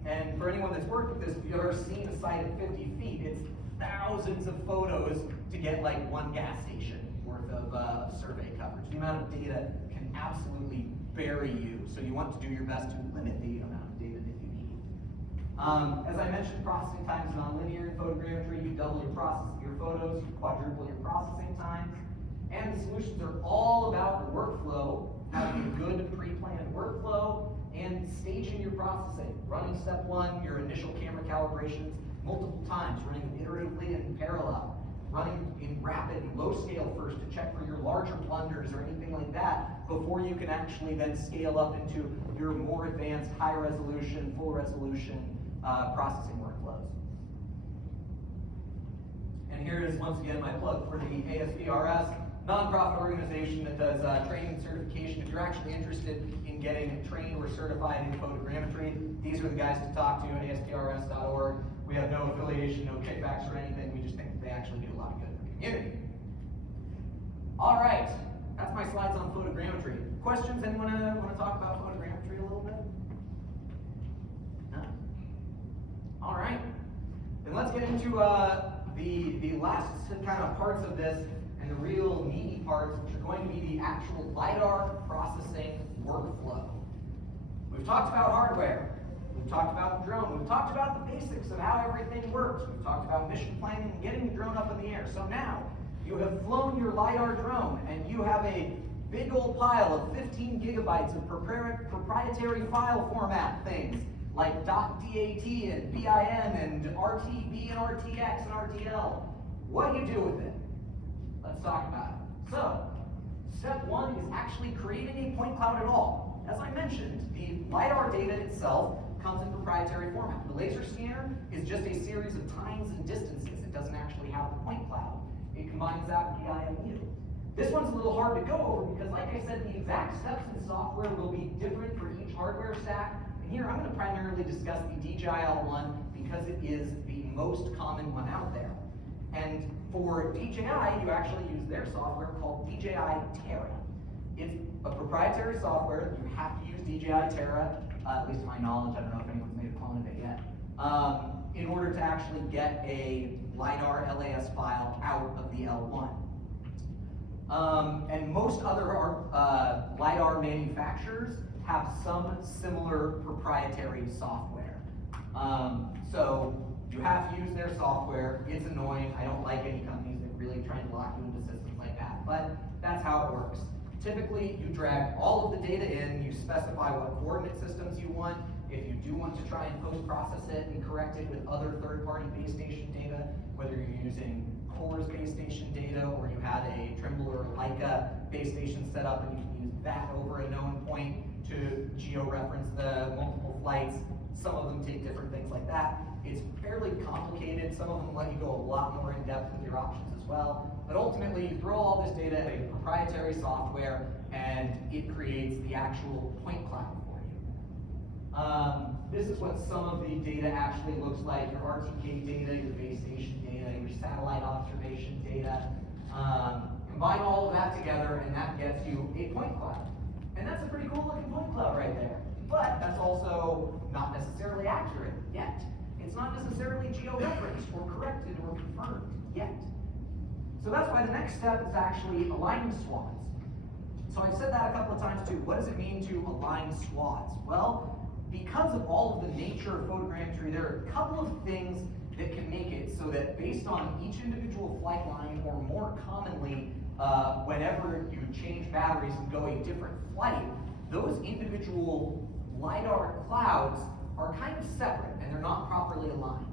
And for anyone that's worked with this, if you've ever seen a site at 50 feet, it's thousands of photos to get like one gas station worth of survey coverage. The amount of data can absolutely bury you, so you want to do your best to limit the amount of data that you need. As I mentioned, processing time is nonlinear in photogrammetry. You double your photos, you quadruple your processing times, and the solutions are all about the workflow, having a good pre-planned workflow, and staging your processing. Running step 1, your initial camera calibrations multiple times, running them iteratively and in parallel. Running in rapid and low scale first to check for your larger blunders or anything like that before you can actually then scale up into your more advanced, high resolution, full resolution processing workflows. And here is once again my plug for the ASPRS, nonprofit organization that does training and certification. If you're actually interested in getting trained or certified in photogrammetry, these are the guys to talk to at asprs.org. We have no affiliation, no kickbacks or anything. We just think that they actually do a lot of good for the community. All right, that's my slides on photogrammetry. Questions? Anyone want to talk about photogrammetry a little bit? No? All right. Then let's get into the last kind of parts of this, and the real meaty parts, which are going to be the actual LiDAR processing workflow. We've talked about hardware. We've talked about the drone. We've talked about the basics of how everything works. We've talked about mission planning and getting the drone up in the air. So now, you have flown your LiDAR drone, and you have a big old pile of 15 gigabytes of proprietary file format things, like .dat and BIN and RTB and RTX and RTL. What do you do with it? Let's talk about it. So, step one is actually creating a point cloud at all. As I mentioned, the LiDAR data itself comes in proprietary format. The laser scanner is just a series of times and distances. It doesn't actually have the point cloud. It combines that with the IMU. This one's a little hard to go over because, like I said, the exact steps in software will be different for each hardware stack. And here I'm going to primarily discuss the DJI L1 because it is the most common one out there. And for DJI, you actually use their software called DJI Terra. It's a proprietary software. You have to use DJI Terra, at least to my knowledge. I don't know if anyone's made a clone of it yet, in order to actually get a LiDAR LAS file out of the L1. And most other LiDAR manufacturers have some similar proprietary software. So you have to use their software. It's annoying. I don't like any companies that really try and lock you into systems like that, but that's how it works. Typically, you drag all of the data in, you specify what coordinate systems you want. If you do want to try and post-process it and correct it with other third-party base station data, whether you're using Core's base station data or you had a Trimble or a Leica base station set up and you can use that over a known point to geo-reference the multiple flights. Some of them take different things like that. It's fairly complicated. Some of them let you go a lot more in depth with your options as well. But ultimately, you throw all this data in a proprietary software and it creates the actual point cloud for you. This is what some of the data actually looks like. Your RTK data, your base station data, your satellite observation data. Combine all of that together and that gets you a point cloud. And that's a pretty cool looking point cloud right there. But that's also not necessarily accurate yet. It's not necessarily geo-referenced or corrected or confirmed yet. So that's why the next step is actually aligning swaths. So I've said that a couple of times too. What does it mean to align swaths? Well, because of all of the nature of photogrammetry, there are a couple of things that can make it so that based on each individual flight line, or more commonly, whenever you change batteries and go a different flight, those individual LiDAR clouds are kind of separate and they're not properly aligned.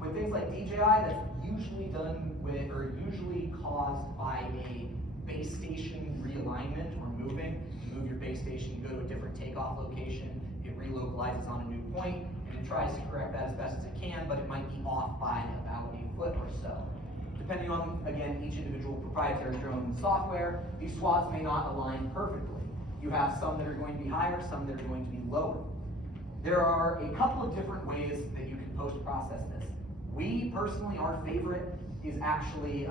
With things like DJI, that's usually done with, or usually caused by a base station realignment or moving. You move your base station, you go to a different takeoff location, it relocalizes on a new point, and it tries to correct that as best as it can, but it might be off by about a foot or so. Depending on, again, each individual proprietary drone software, these swaths may not align perfectly. You have some that are going to be higher, some that are going to be lower. There are a couple of different ways that you can post-process this. We personally, our favorite is actually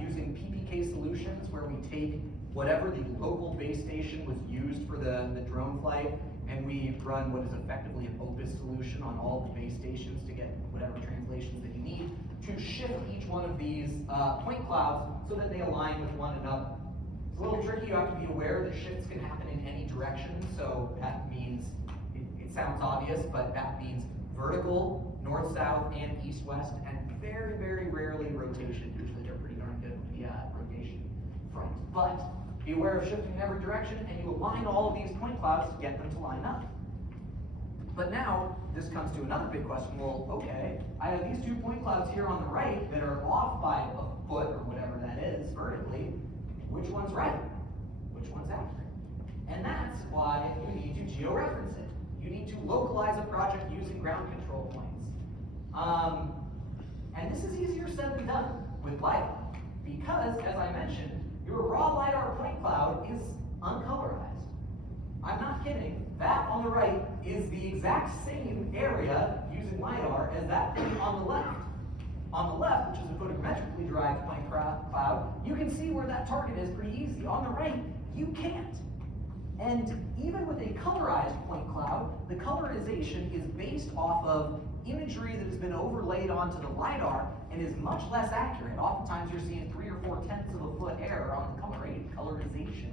using PPK solutions, where we take whatever the local base station was used for the drone flight, and we run what is effectively an Opus solution on all the base stations to get whatever translations that you need to shift each one of these point clouds so that they align with one another. It's a little tricky. You have to be aware that shifts can happen in any direction, so that means, it sounds obvious, but that means vertical, north-south, and east-west, and very, very rarely rotation. Usually they're pretty darn good with the rotation front. But be aware of shifting in every direction, and you align all of these point clouds to get them to line up. But now, this comes to another big question. Well, okay, I have these two point clouds here on the right that are off by a foot or whatever that is vertically. Which one's right? Which one's accurate? And that's why you need to geo-reference it. You need to localize a project using ground control points. And this is easier said than done with LiDAR, because, as I mentioned, your raw LiDAR point cloud is uncolorized. I'm not kidding. That on the right is the exact same area using LiDAR as that thing on the left. On the left, which is a photogrammetrically derived point cloud, you can see where that target is pretty easy. On the right, you can't. And even with a colorized point cloud, the colorization is based off of imagery that has been overlaid onto the LiDAR and is much less accurate. Oftentimes you're seeing 3 or 4/10 of a foot error on the colorization.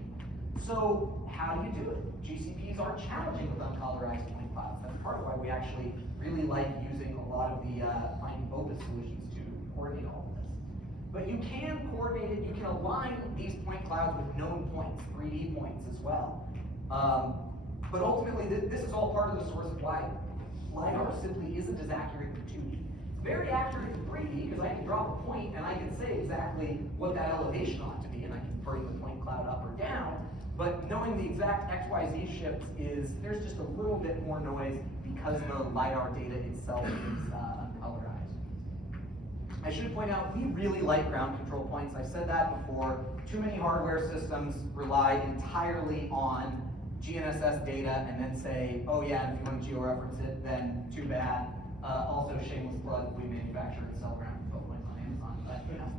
So how do you do it? GCPs are challenging with uncolorized point clouds. That's part of why we actually really like using a lot of the finding Opus solutions to coordinate all of this. But you can coordinate it, you can align these point clouds with known points, 3D points as well. But ultimately, this is all part of the source of why LiDAR simply isn't as accurate in 2D. It's very accurate in 3D because I can drop a point and I can say exactly what that elevation ought to be, and I can bring the point cloud up or down. But knowing the exact XYZ shifts there's just a little bit more noise because the LiDAR data itself is uncolorized. I should point out, we really like ground control points. I've said that before. Too many hardware systems rely entirely on GNSS data and then say, oh yeah, and if you want to georeference it, then too bad. Also, shameless plug, we manufacture and sell ground control points on Amazon, but you know,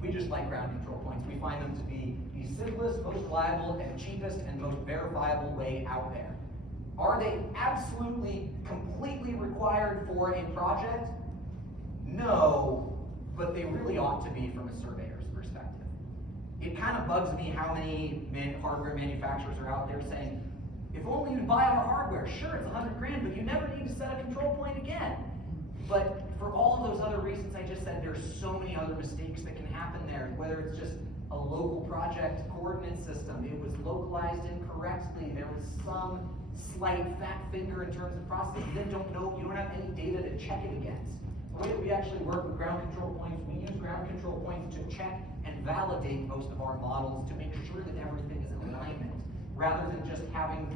we just like ground control points. We find them to be the simplest, most reliable, and cheapest, and most verifiable way out there. Are they absolutely, completely required for a project? No, but they really ought to be from a surveyor's perspective. It kind of bugs me how many hardware manufacturers are out there saying, if only you buy our hardware, sure, it's $100 grand, but you never need to set a control point again. But for all of those other reasons I just said, there's so many other mistakes that can happen there, whether it's just a local project coordinate system, it was localized incorrectly, there was some slight fat finger in terms of process, you then don't know, you don't have any data to check it against. The way that we actually work with ground control points, we use ground control points to check and validate most of our models to make sure that everything is in alignment, rather than just having,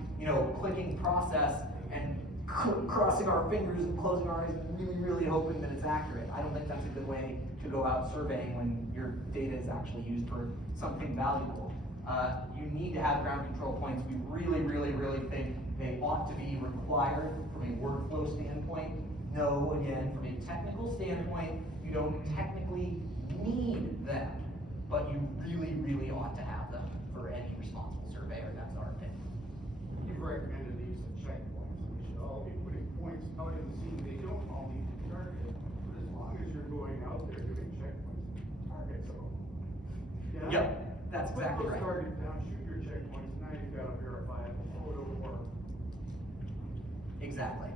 clicking process and crossing our fingers and closing our eyes and really, really hoping that it's accurate. I don't think that's a good way to go out surveying when your data is actually used for something valuable. You need to have ground control points. We really, really, really think they ought to be required from a workflow standpoint. No, again, from a technical standpoint, you don't technically need them, but you really, really ought to have them for any responsible surveyor. That's our opinion. You've recommended these as checkpoints, and we should all be putting points out in the scene. They don't all need to be targeted, but as long as you're going out there doing checkpoints, target some of them. Yeah? Yep, that's exactly Put those right. targets down, shoot your checkpoints, now you've got a verifiable photo or Exactly.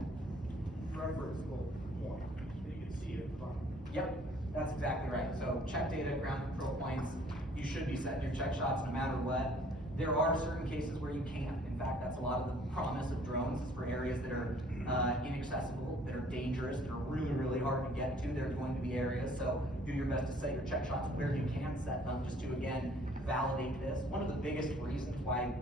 referenceable point. You can see it from. Yep, that's exactly right. So check data, ground control points, you should be setting your check shots no matter what. There are certain cases where you can't. In fact, that's a lot of the promise of drones, is for areas that are inaccessible, that are dangerous, that are really, really hard to get to. There are going to be areas, so do your best to set your check shots where you can set them, just to, again, validate this. One of the biggest reasons why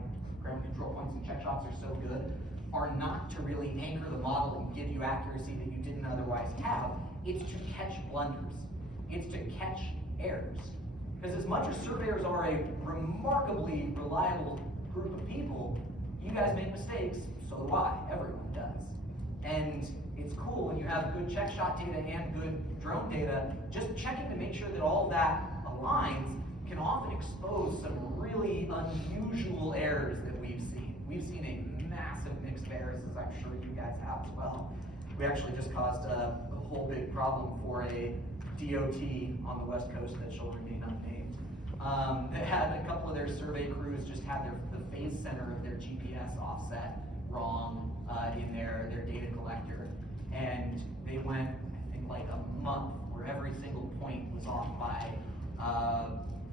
ground control points and check shots are so good are not to really anchor the model and give you accuracy that you didn't otherwise have. It's to catch blunders. It's to catch errors. Because as much as surveyors are a remarkably reliable group of people, you guys make mistakes, so do I. Everyone does. And it's cool when you have good check shot data and good drone data, just checking to make sure that all that aligns can often expose some really unusual errors that we've seen. We've seen a massive mix of errors, as I'm sure you guys have as well. We actually just caused a whole big problem for a DOT on the West Coast that shall remain unnamed. That had a couple of their survey crews just had the phase center of their GPS offset wrong in their data collector. And they went, I think, like a month where every single point was off by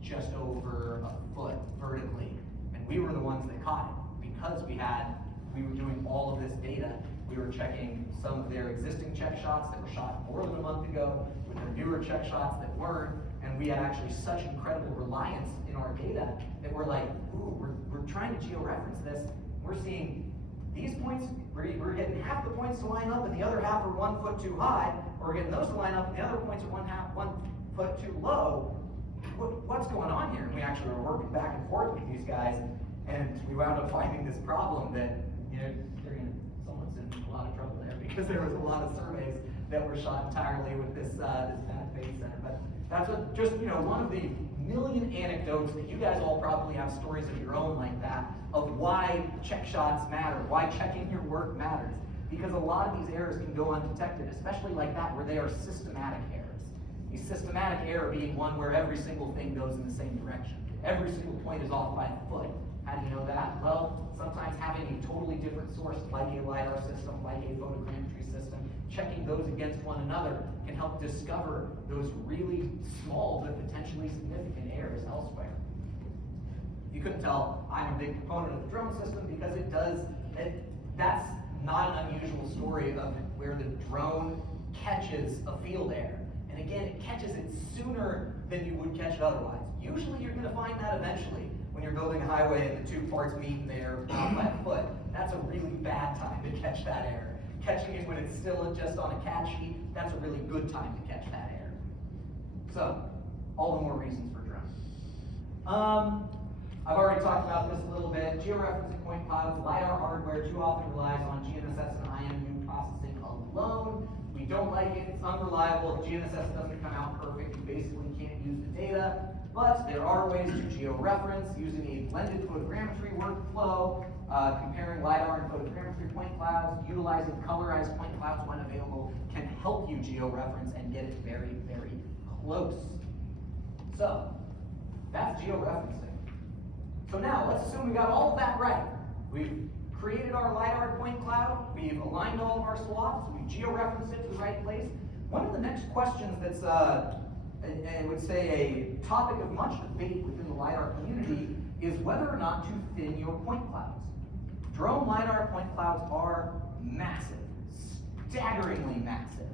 just over a foot vertically. And we were the ones that caught it because we were doing all of this data. We were checking some of their existing check shots that were shot more than a month ago with their newer check shots that weren't, and we had actually such incredible reliance in our data that we're like, ooh, we're trying to georeference this. We're seeing these points, we're getting half the points to line up and the other half are 1 foot too high, or we're getting those to line up and the other points are 1 foot too low. What's going on here? And we actually were working back and forth with these guys, and we wound up finding this problem that, someone's in a lot of trouble there because there was a lot of surveys that were shot entirely with this bad phase center. But that's just one of the million anecdotes that you guys all probably have stories of your own like that, of why check shots matter, why checking your work matters. Because a lot of these errors can go undetected, especially like that where they are systematic errors. A systematic error being one where every single thing goes in the same direction. Every single point is off by a foot. How do you know that? Well, sometimes having a totally different source, like a LiDAR system, like a photogrammetry system, checking those against one another can help discover those really small but potentially significant errors elsewhere. you couldn't tell, I'm a big proponent of the drone system because that's not an unusual story of where the drone catches a field error. And again, it catches it sooner than you would catch it otherwise. Usually you're gonna find that eventually when you're building a highway and the two parts meet and they're off by a foot. That's a really bad time to catch that error. Catching it when it's still just on a CAD sheet, that's a really good time to catch that error. So, all the more reasons for drones. I've already talked about this a little bit. Georeferencing point clouds, LiDAR hardware too often relies on GNSS and IMU processing alone. We don't like it, it's unreliable. If GNSS doesn't come out perfect, you basically can't use the data. But there are ways to georeference using a blended photogrammetry workflow, comparing LiDAR and photogrammetry point clouds, utilizing colorized point clouds when available can help you georeference and get it very, very close. So, that's georeferencing. So now, let's assume we got all of that right. We've created our LiDAR point cloud, we've aligned all of our swaths, we've georeferenced it to the right place. One of the next questions that's, I would say, a topic of much debate within the LiDAR community is whether or not to thin your point clouds. Drone LiDAR point clouds are massive, staggeringly massive.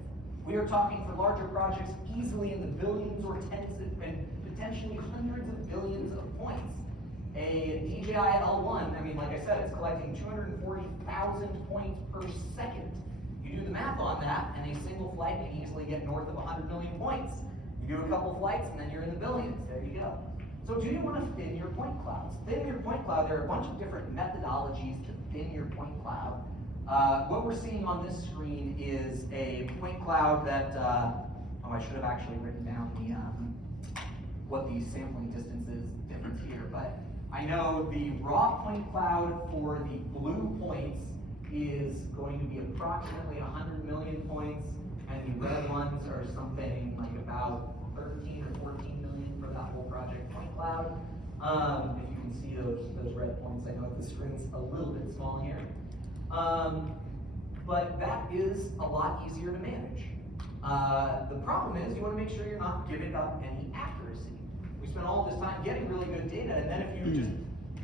We are talking for larger projects easily in the billions or tens and potentially hundreds of billions of points. A DJI L1, I mean, like I said, it's collecting 240,000 points per second. You do the math on that, and a single flight can easily get north of 100 million points. You do a couple flights, and then you're in the billions. There you go. So do you want to thin your point clouds? Thin your point cloud, there are a bunch of different methodologies to thin your point cloud. What we're seeing on this screen is a point cloud that, I should have actually written down the, what the sampling distance is difference here, but I know the raw point cloud for the blue points is going to be approximately 100 million points, and the red ones are something like about 13 or 14 million for that whole project point cloud. If you can see those red points, I know the screen's a little bit small here. But that is a lot easier to manage. The problem is you want to make sure you're not giving up any accuracy. We spent all this time getting really good data, and then if you just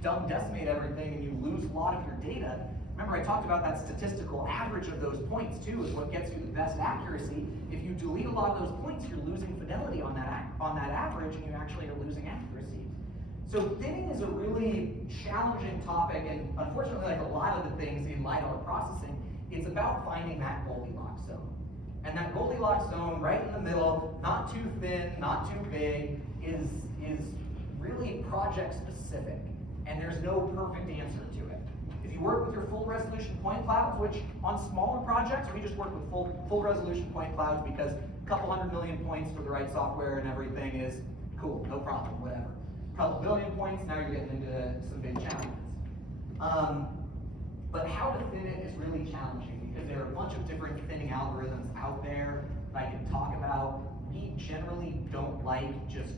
dumb decimate everything and you lose a lot of your data, remember I talked about that statistical average of those points too, is what gets you the best accuracy. If you delete a lot of those points, you're losing fidelity on that average, and you actually are losing accuracy. So thinning is a really challenging topic, and unfortunately, like a lot of the things in LiDAR processing, it's about finding that Goldilocks zone. And that Goldilocks zone right in the middle, not too thin, not too big, is really project specific, and there's no perfect answer to it. If you work with your full resolution point clouds, which on smaller projects, we just work with full resolution point clouds because a couple 100 million points for the right software and everything is cool, no problem, whatever. A couple billion points, now you're getting into some big challenges. But how to thin it is really challenging because there are a bunch of different thinning algorithms out there that I can talk about. We generally don't like just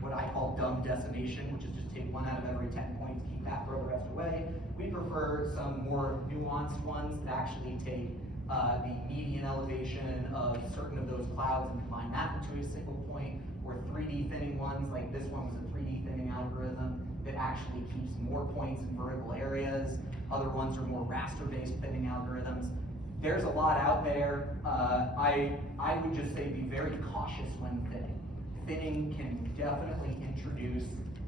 what I call dumb decimation, which is just take 1 out of every 10 points, keep that, throw the rest away. We prefer some more nuanced ones that actually take the median elevation of certain of those clouds and combine that into a single point, or 3D thinning ones, like this one was a 3D thinning algorithm that actually keeps more points in vertical areas. Other ones are more raster-based thinning algorithms. There's a lot out there. I would just say be very cautious when thinning. Thinning can definitely introduce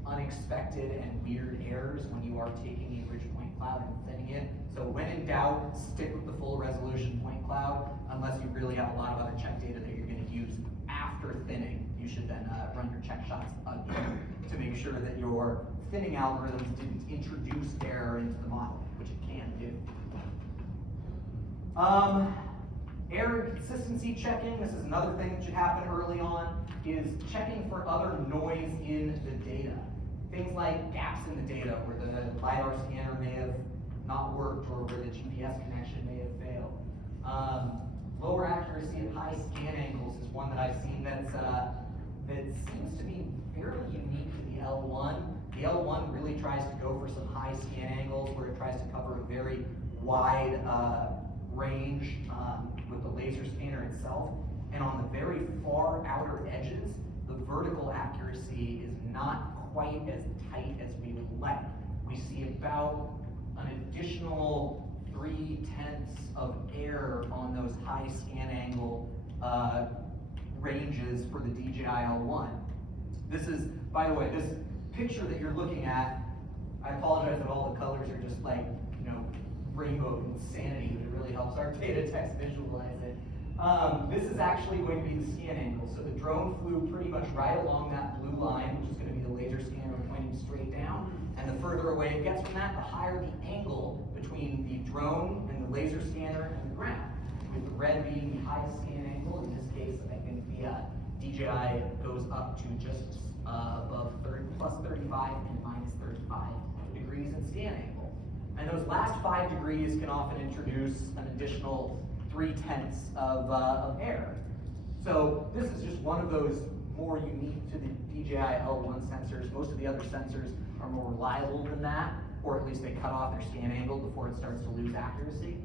unexpected and weird errors when you are taking a rich point cloud and thinning it. So when in doubt, stick with the full resolution point cloud, unless you really have a lot of other check data that you're going to use after thinning. You should then run your check shots again to make sure that your thinning algorithms didn't introduce error into the model, which it can do. Error consistency checking, this is another thing that should happen early on, is checking for other noise in the data. Things like gaps in the data where the LiDAR scanner may have not worked or where the GPS connection may have failed. Lower accuracy at high scan angles is one that I've seen that seems to be fairly unique to the L1. The L1 really tries to go for some high scan angles where it tries to cover a very wide range with the laser scanner itself. And on the very far outer edges, the vertical accuracy is not quite as tight as we would like. We see about an additional 0.3 of error on those high scan angle ranges for the DJI-L1. This is, by the way, this picture that you're looking at, I apologize that all the colors are just like, rainbow insanity, but it really helps our data text visualize it. This is actually going to be the scan angle. So the drone flew pretty much right along that blue line, which is going to be the laser scanner pointing straight down. And the further away it gets from that, the higher the angle between the drone and the laser scanner and the ground. With the red being the highest scan angle, in this case, I think the DJI goes up to just above plus 35 and minus 35 degrees in scan angle. And those last 5 degrees can often introduce an additional 0.3 of error. So this is just one of those more unique to the DJI L1 sensors. Most of the other sensors are more reliable than that, or at least they cut off their scan angle before it starts to lose accuracy.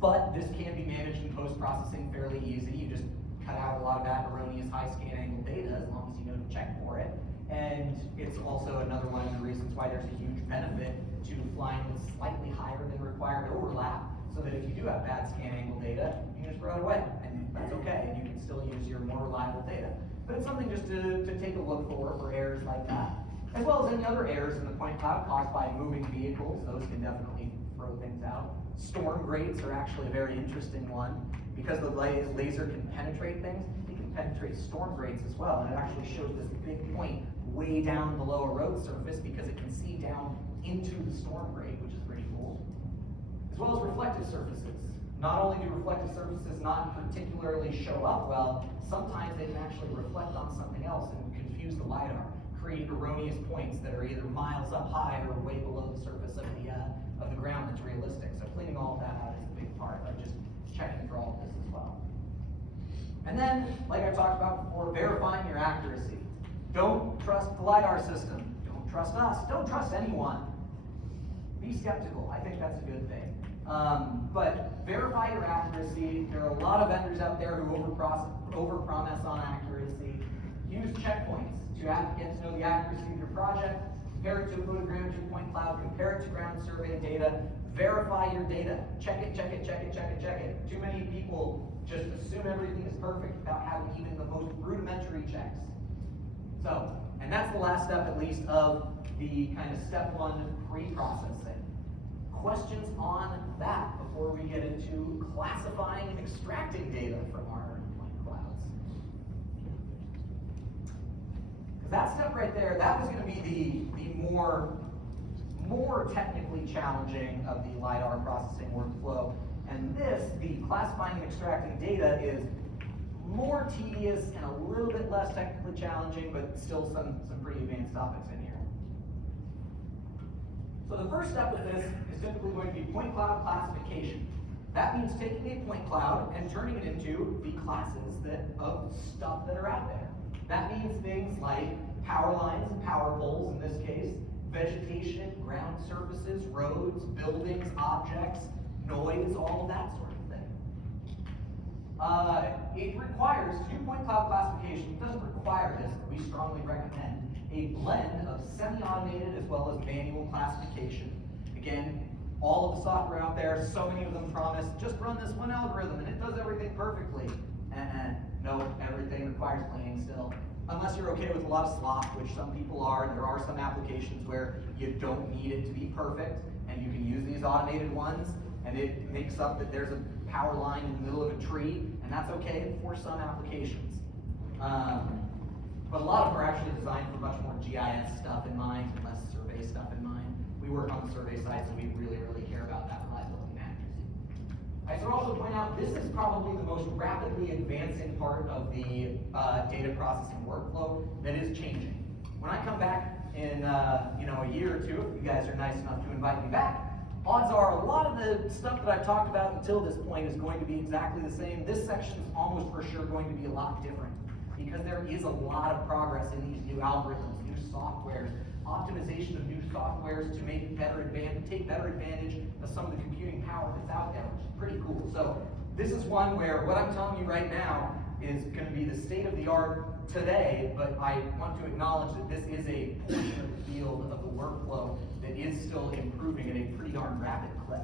But this can be managed in post-processing fairly easy. You just cut out a lot of that erroneous high scan angle data as long as you know to check for it. And it's also another one of the reasons why there's a huge benefit to flying with slightly higher than required overlap, so that if you do have bad scan angle data, you can just throw it away, and that's okay, and you can still use your more reliable data. But it's something just to take a look for errors like that, as well as any other errors in the point cloud caused by moving vehicles. Those can definitely throw things out. Storm grates are actually a very interesting one. Because the laser can penetrate things, it can penetrate storm grates as well, and it actually shows this big point way down below a road surface because it can see down into the storm grate, which is pretty cool. As well as reflective surfaces. Not only do reflective surfaces not particularly show up well, sometimes they can actually reflect on something else and confuse the LiDAR, create erroneous points that are either miles up high or way below the surface of the ground that's realistic. So cleaning all of that out is a big part of just checking for all of this as well. And then, like I talked about before, verifying your accuracy. Don't trust the LiDAR system. Don't trust us. Don't trust anyone. Be skeptical. I think that's a good thing. But verify your accuracy. There are a lot of vendors out there who overpromise on accuracy. Use checkpoints to get to know the accuracy of your project. Compare it to a Photogrammetry point cloud. Compare it to ground survey data. Verify your data. Check it, check it, check it, check it, check it. Too many people just assume everything is perfect without having even the most rudimentary checks. So, and that's the last step, at least, of the kind of step one pre-processing. Questions on that before we get into classifying and extracting data from our point clouds? Because that step right there, that was going to be the more technically challenging of the LiDAR processing workflow. And this, the classifying and extracting data, is more tedious and a little bit less technically challenging, but still some pretty advanced topics in here. So the first step of this is typically going to be point cloud classification. That means taking a point cloud and turning it into the classes of stuff that are out there. That means things like power lines and power poles, in this case, vegetation, ground surfaces, roads, buildings, objects, noise, all of that sort of thing. It requires, to do point cloud classification, it doesn't require this, but we strongly recommend a blend of semi-automated as well as manual classification. Again, all of the software out there, so many of them promise, just run this one algorithm and it does everything perfectly. And no, everything requires cleaning still. Unless you're okay with a lot of slop, which some people are. There are some applications where you don't need it to be perfect, and you can use these automated ones, and it makes up that there's a power line in the middle of a tree, and that's okay for some applications. But a lot of them are actually designed for much more GIS stuff in mind, and less survey stuff in mind. We work on the survey side, so we really care about that reliability and accuracy. I should also point out, this is probably the most rapidly advancing part of the data processing workflow that is changing. When I come back in a year or two, if you guys are nice enough to invite me back, odds are a lot of the stuff that I've talked about until this point is going to be exactly the same. This section is almost for sure going to be a lot different because there is a lot of progress in these new algorithms, new softwares, optimization of new softwares to make take better advantage of some of the computing power that's out there, which is pretty cool. So this is one where what I'm telling you right now is going to be the state of the art today, but I want to acknowledge that this is a portion of the field of the workflow that is still improving at a pretty darn rapid clip.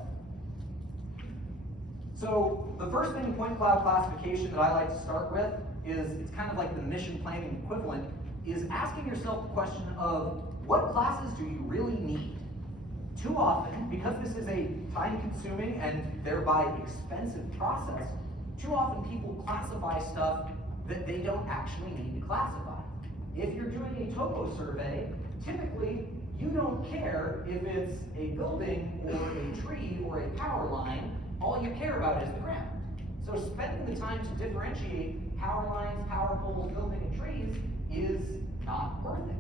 So the first thing in point cloud classification that I like to start with is, it's kind of like the mission planning equivalent, is asking yourself the question of what classes do you really need? Too often, because this is a time-consuming and thereby expensive process, too often people classify stuff that they don't actually need to classify. If you're doing a topo survey, typically you don't care if it's a building or a tree or a power line. All you care about is the ground. So spending the time to differentiate power lines, power poles, building, and trees is not worth it.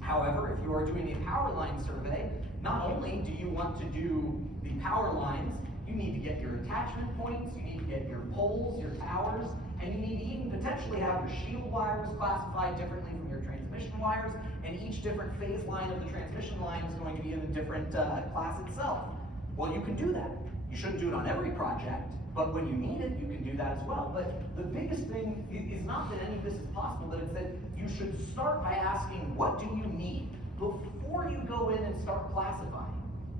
However, if you are doing a power line survey, not only do you want to do the power lines, you need to get your attachment points, you need to get your poles, your towers, and you need to even potentially have your shield wires classified differently from your transmission wires, and each different phase line of the transmission line is going to be in a different class itself. Well, you can do that. You shouldn't do it on every project, but when you need it, you can do that as well. But the biggest thing is not that any of this is possible, but it's that you should start by asking, what do you need before you go in and start classifying?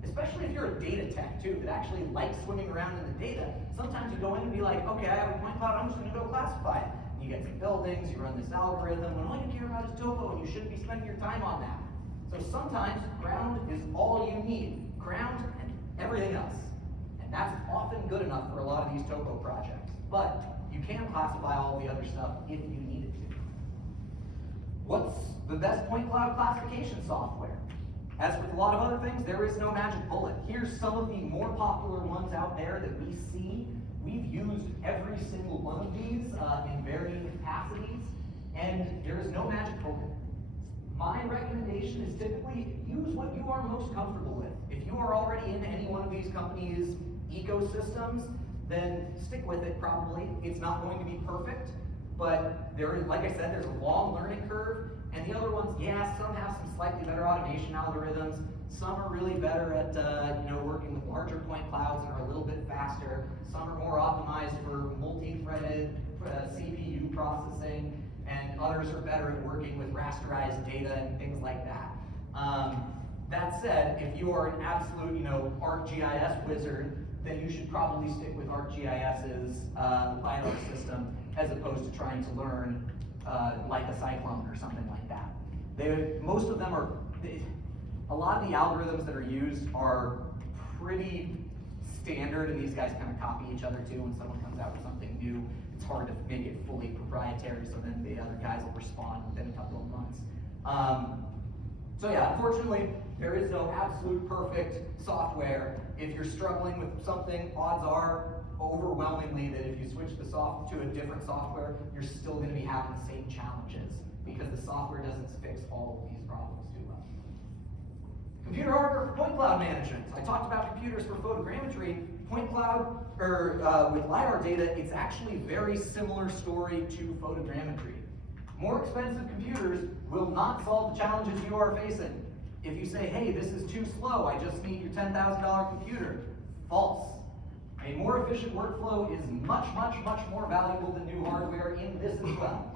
Especially if you're a data tech too, that actually likes swimming around in the data. Sometimes you go in and be like, okay, I have a point cloud, I'm just gonna go classify it. And you get some buildings, you run this algorithm, when all you care about is topo, and you shouldn't be spending your time on that. So sometimes ground is all you need. Ground and everything else. And that's often good enough for a lot of these topo projects. But you can classify all the other stuff if you needed to. What's the best point cloud classification software? As with a lot of other things, there is no magic bullet. Here's some of the more popular ones out there that we see. We've used every single one of these in varying capacities, and there is no magic bullet. My recommendation is typically use what you are most comfortable with. If you are already in any one of these companies' ecosystems, then stick with it probably. It's not going to be perfect, but there is, like I said, there's a long learning curve. And the other ones, yeah, some have some slightly better automation algorithms. Some are really better at working with larger point clouds and are a little bit faster. Some are more optimized for multi-threaded CPU processing, and others are better at working with rasterized data and things like that. That said, if you are an absolute, ArcGIS wizard, then you should probably stick with ArcGIS's LiDAR system as opposed to trying to learn like a cyclone or something like that. Most of them are, a lot of the algorithms that are used are pretty standard, and these guys kind of copy each other too. When someone comes out with something new, it's hard to make it fully proprietary, so then the other guys will respond within a couple of months. So yeah, unfortunately, there is no absolute perfect software. If you're struggling with something, odds are overwhelmingly that if you switch to a different software, you're still going to be having the same challenges because the software doesn't fix all of these problems too well. Computer hardware for point cloud management. I talked about computers for photogrammetry. Point cloud, with LiDAR data, it's actually a very similar story to photogrammetry. More expensive computers will not solve the challenges you are facing. If you say, hey, this is too slow, I just need your $10,000 computer. False. A more efficient workflow is much, much, much more valuable than new hardware in this as well.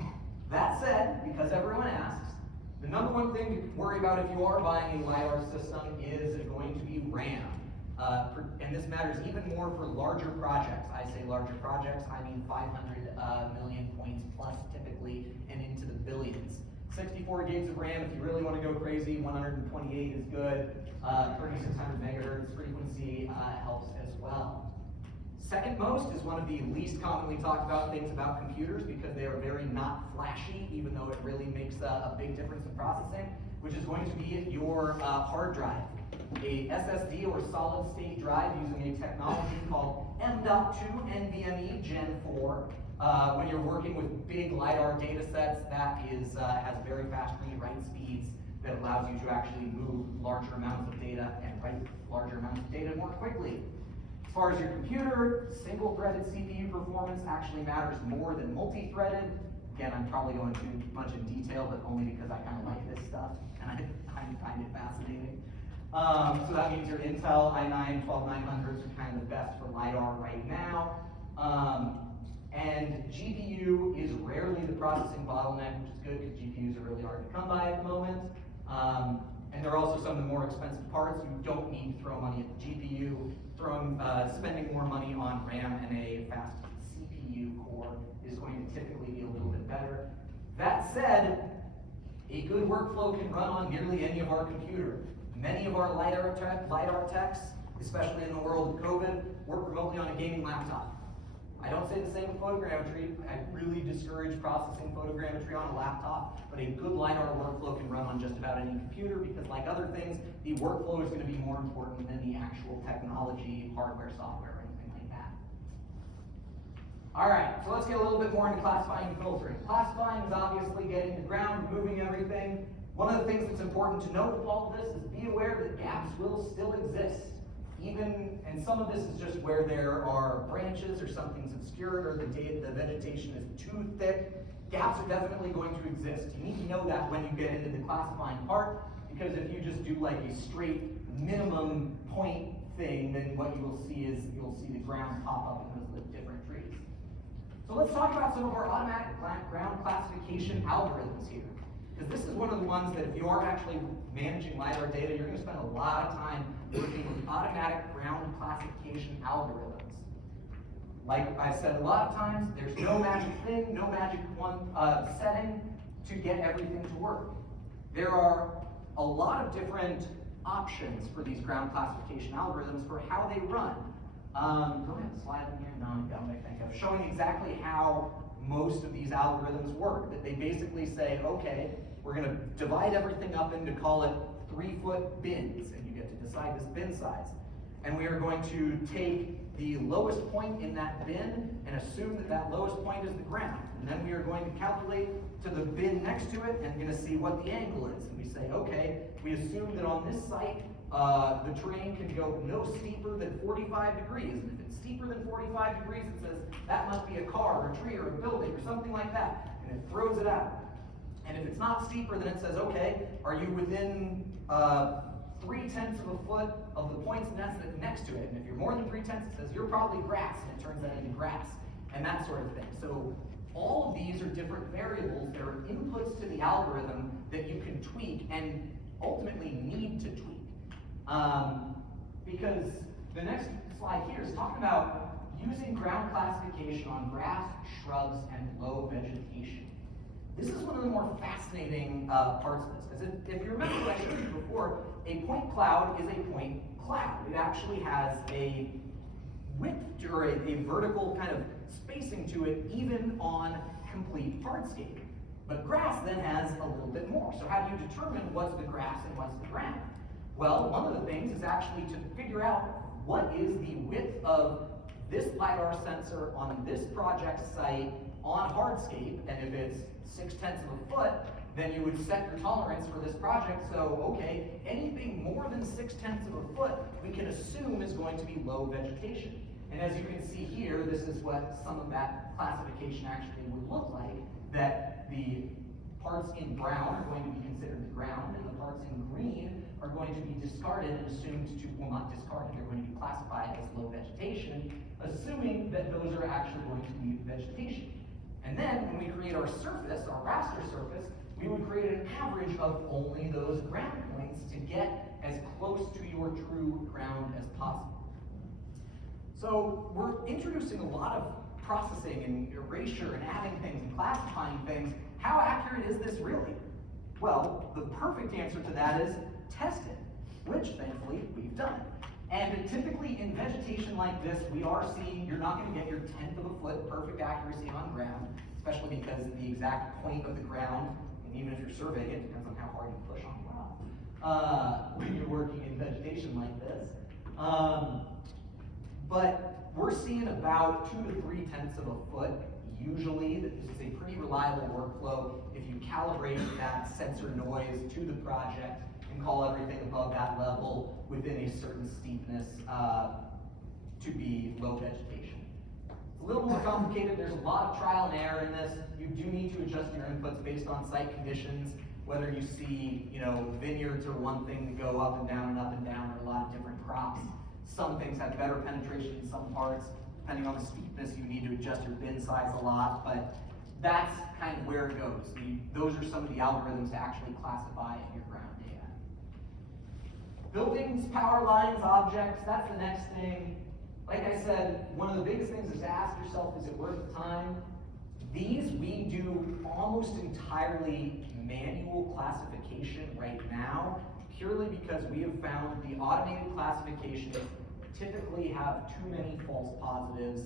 That said, because everyone asks, the number one thing to worry about if you are buying a LiDAR system is going to be RAM. And this matters even more for larger projects. I say larger projects, I mean 500 million points plus typically, and into the billions. 64 gigs of RAM if you really want to go crazy, 128 is good, 3600 megahertz frequency helps as well. Second most is one of the least commonly talked about things about computers because they are very not flashy, even though it really makes a big difference in processing, which is going to be your hard drive. A SSD or solid state drive using a technology called M.2 NVMe Gen 4. When you're working with big LiDAR data sets, that has very fast read-write speeds that allows you to actually move larger amounts of data and write larger amounts of data more quickly. As far as your computer, single-threaded CPU performance actually matters more than multi-threaded. Again, I'm probably going too much in detail, but only because I kind of like this stuff, and I find it fascinating. So that means your Intel i9 12900s are kind of the best for LiDAR right now. And GPU is rarely the processing bottleneck, which is good because GPUs are really hard to come by at the moment. And they're also some of the more expensive parts. You don't need to throw money at the GPU. Spending more money on RAM and a fast CPU core is going to typically be a little bit better. That said, a good workflow can run on nearly any of our computer. Many of our LiDAR techs, especially in the world of COVID, work remotely on a gaming laptop. I don't say the same with photogrammetry. I really discourage processing photogrammetry on a laptop, but a good LiDAR workflow can run on just about any computer because, like other things, the workflow is going to be more important than the actual technology, hardware, software, or anything like that. All right, so let's get a little bit more into classifying and filtering. Classifying is obviously getting to ground, moving everything. One of the things that's important to note with all of this is be aware that gaps will still exist. And some of this is just where there are branches or something's obscured or the vegetation is too thick. Gaps are definitely going to exist. You need to know that when you get into the classifying part, because if you just do like a straight minimum point thing, then what you will see is you'll see the ground pop up in those different trees. So let's talk about some of our automatic ground classification algorithms here. Because this is one of the ones that if you are actually managing LiDAR data, you're going to spend a lot of time working with automatic ground classification algorithms. Like I said a lot of times, there's no magic thing, no magic setting to get everything to work. There are a lot of different options for these ground classification algorithms for how they run. Do I have a slide in here? No, I don't think of. Showing exactly how most of these algorithms work. That they basically say, okay, we're going to divide everything up into, call it 3-foot bins, and you get to decide this bin size. And we are going to take the lowest point in that bin and assume that that lowest point is the ground. And then we are going to calculate to the bin next to it and going to see what the angle is. And we say, okay, we assume that on this site, the terrain can go no steeper than 45 degrees. And if it's steeper than 45 degrees, it says that must be a car or a tree or a building or something like that. And it throws it out. And if it's not steeper, then it says, okay, are you within 3/10 of a foot of the points next to it? And if you're more than 3/10, it says you're probably grass, and it turns that into grass, and that sort of thing. So all of these are different variables. There are inputs to the algorithm that you can tweak and ultimately need to tweak. Because the next slide here is talking about using ground classification on grass, shrubs, and low vegetation. This is one of the more fascinating parts of this, because if you remember what I showed you before, a point cloud is a point cloud. It actually has a width or a vertical kind of spacing to it, even on complete hardscape. But grass then has a little bit more. So how do you determine what's the grass and what's the ground? Well, one of the things is actually to figure out what is the width of this LiDAR sensor on this project site on hardscape, and if it's 6/10 of a foot, then you would set your tolerance for this project. So, okay, anything more than 6/10 of a foot, we can assume is going to be low vegetation. And as you can see here, this is what some of that classification actually would look like, that the parts in brown are going to be considered the ground, and the parts in green are going to be discarded and assumed to, well, not discarded, they're going to be classified as low vegetation, assuming that those are actually going to be vegetation. And then when we create our surface, our raster surface, we would create an average of only those ground points to get as close to your true ground as possible. So we're introducing a lot of processing and erasure and adding things and classifying things. How accurate is this really? Well, the perfect answer to that is test it, which thankfully we've done. And typically in vegetation like this, we are seeing, you're not going to get your 1/10 of a foot perfect accuracy on ground, especially because the exact point of the ground, and even if you're surveying it, depends on how hard you push on ground when you're working in vegetation like this. But we're seeing about 2 to 3/10 of a foot usually. That this is a pretty reliable workflow if you calibrate that sensor noise to the project and call everything above that level within a certain steepness to be low vegetation. It's a little more complicated. There's a lot of trial and error in this. You do need to adjust your inputs based on site conditions, whether you see, vineyards are one thing to go up and down, or a lot of different crops. Some things have better penetration in some parts. Depending on the steepness, you need to adjust your bin size a lot, but that's kind of where it goes. Those are some of the algorithms to actually classify your ground data. Buildings, power lines, objects, that's the next thing. Like I said, one of the biggest things is to ask yourself, is it worth the time? These we do almost entirely manual classification right now, purely because we have found the automated classifications typically have too many false positives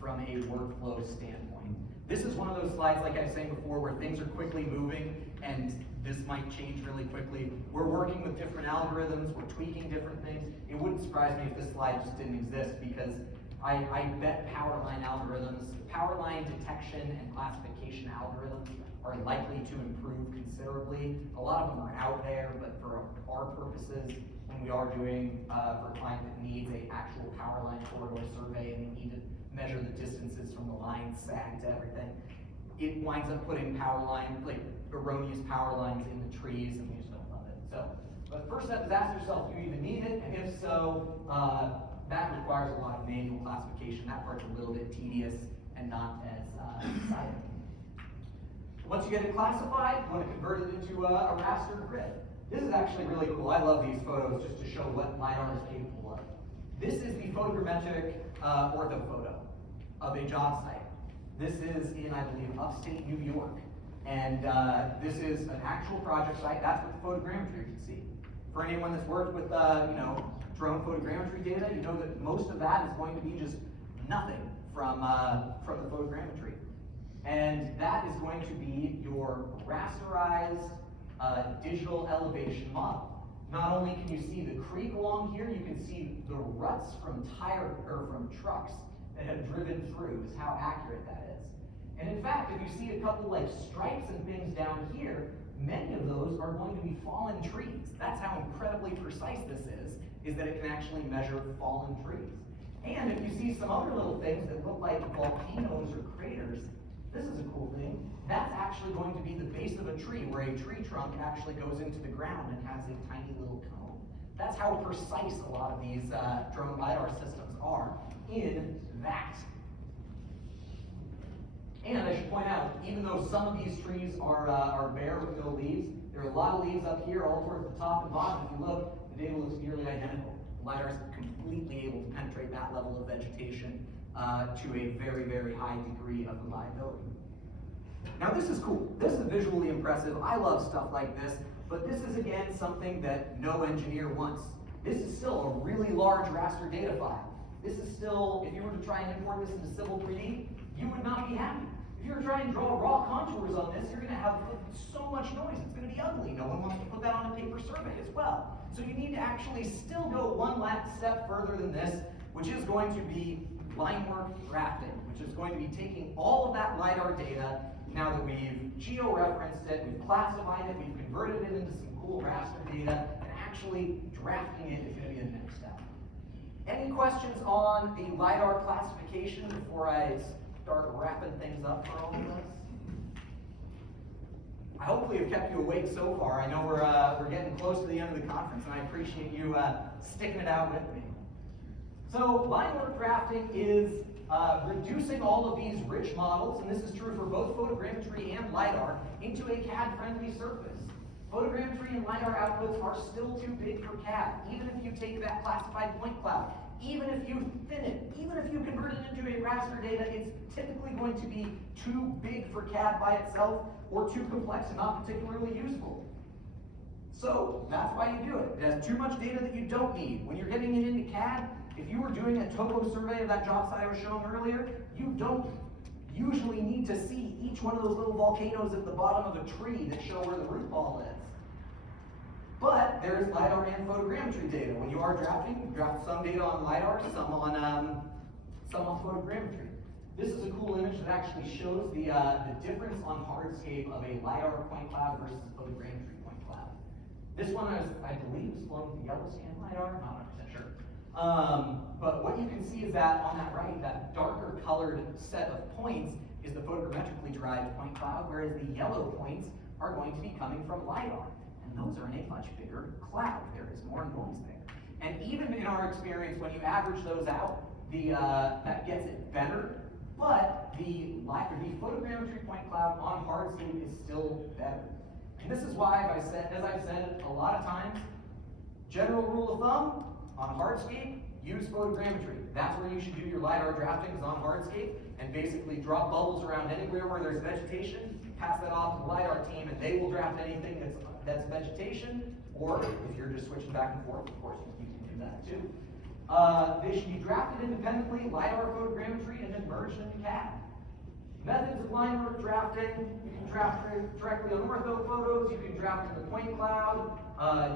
from a workflow standpoint. This is one of those slides, like I was saying before, where things are quickly moving, and this might change really quickly. We're working with different algorithms, we're tweaking different things. It wouldn't surprise me if this slide just didn't exist, because I bet power line algorithms, power line detection and classification algorithms are likely to improve considerably. A lot of them are out there, but for our purposes, when we are doing for a client that needs an actual power line corridor survey and they need to measure the distances from the line sag to everything, it winds up putting power line, like erroneous power lines in the trees, and we just don't love it. So, but first step is ask yourself, do you even need it? And if so, that requires a lot of manual classification. That part's a little bit tedious and not as exciting. Once you get it classified, you want to convert it into a raster grid. This is actually really cool. I love these photos just to show what LiDAR is capable of. This is the photogrammetric orthophoto of a job site. This is in, I believe, upstate New York. And this is an actual project site. That's what the photogrammetry you can see. For anyone that's worked with drone photogrammetry data, you know that most of that is going to be just nothing from the photogrammetry. And that is going to be your rasterized digital elevation model. Not only can you see the creek along here, you can see the ruts from trucks that have driven through, is how accurate that is. And in fact, if you see a couple like stripes and things down here, many of those are going to be fallen trees. That's how incredibly precise this is that it can actually measure fallen trees. And if you see some other little things that look like volcanoes or craters, this is a cool thing. That's actually going to be the base of a tree, where a tree trunk actually goes into the ground and has a tiny little cone. That's how precise a lot of these drone LiDAR systems are in that. And I should point out, even though some of these trees are bare with no leaves, there are a lot of leaves up here, all towards the top and bottom. If you look, the data looks nearly identical. LiDAR is completely able to penetrate that level of vegetation to a very, very high degree of reliability. Now this is cool. This is visually impressive. I love stuff like this, but this is again something that no engineer wants. This is still a really large raster data file. This is still, if you were to try and import this into Civil 3D, you would not be happy. If you were trying to draw raw contours on this, you're going to have so much noise. It's going to be ugly. No one wants to put that on a paper survey as well. So you need to actually still go one last step further than this, which is going to be line work drafting, which is going to be taking all of that LiDAR data, now that we've geo-referenced it, we've classified it, we've converted it into some cool raster data, and actually drafting it is going to be the next step. Any questions on the LiDAR classification before I start wrapping things up for all of us? I hopefully have kept you awake so far. I know we're getting close to the end of the conference, and I appreciate you sticking it out with me. So line work drafting is reducing all of these rich models, and this is true for both photogrammetry and LiDAR, into a CAD-friendly surface. Photogrammetry and LiDAR outputs are still too big for CAD, even if you take that classified point cloud. Even if you thin it, even if you convert it into a raster data, it's typically going to be too big for CAD by itself, or too complex and not particularly useful. So that's why you do it. It has too much data that you don't need. When you're getting it into CAD, if you were doing a topo survey of that job site I was showing earlier, you don't usually need to see each one of those little volcanoes at the bottom of a tree that show where the root ball is. But there's LiDAR and photogrammetry data. When you are drafting, you draft some data on LiDAR, some on photogrammetry. This is a cool image that actually shows the difference on hardscape of a LiDAR point cloud versus a photogrammetry point cloud. This one, I believe, is flown with the yellow scan LiDAR. I'm not 100% sure. But what you can see is that on that right, that darker colored set of points is the photogrammetrically derived point cloud, whereas the yellow points are going to be coming from LiDAR. And those are in a much bigger cloud. There is more noise there. And even in our experience, when you average those out, that gets it better, but the photogrammetry point cloud on hardscape is still better. And this is why, as I've said a lot of times, general rule of thumb, on hardscape, use photogrammetry. That's where you should do your LiDAR drafting, is on hardscape, and basically drop bubbles around anywhere where there's vegetation, pass that off to the LiDAR team, and they will draft anything that's vegetation, or if you're just switching back and forth, of course, you can do that too. They should be drafted independently, LiDAR photogrammetry, and then merged into CAD. Methods of line work drafting: you can draft directly on ortho photos, you can draft in the point cloud,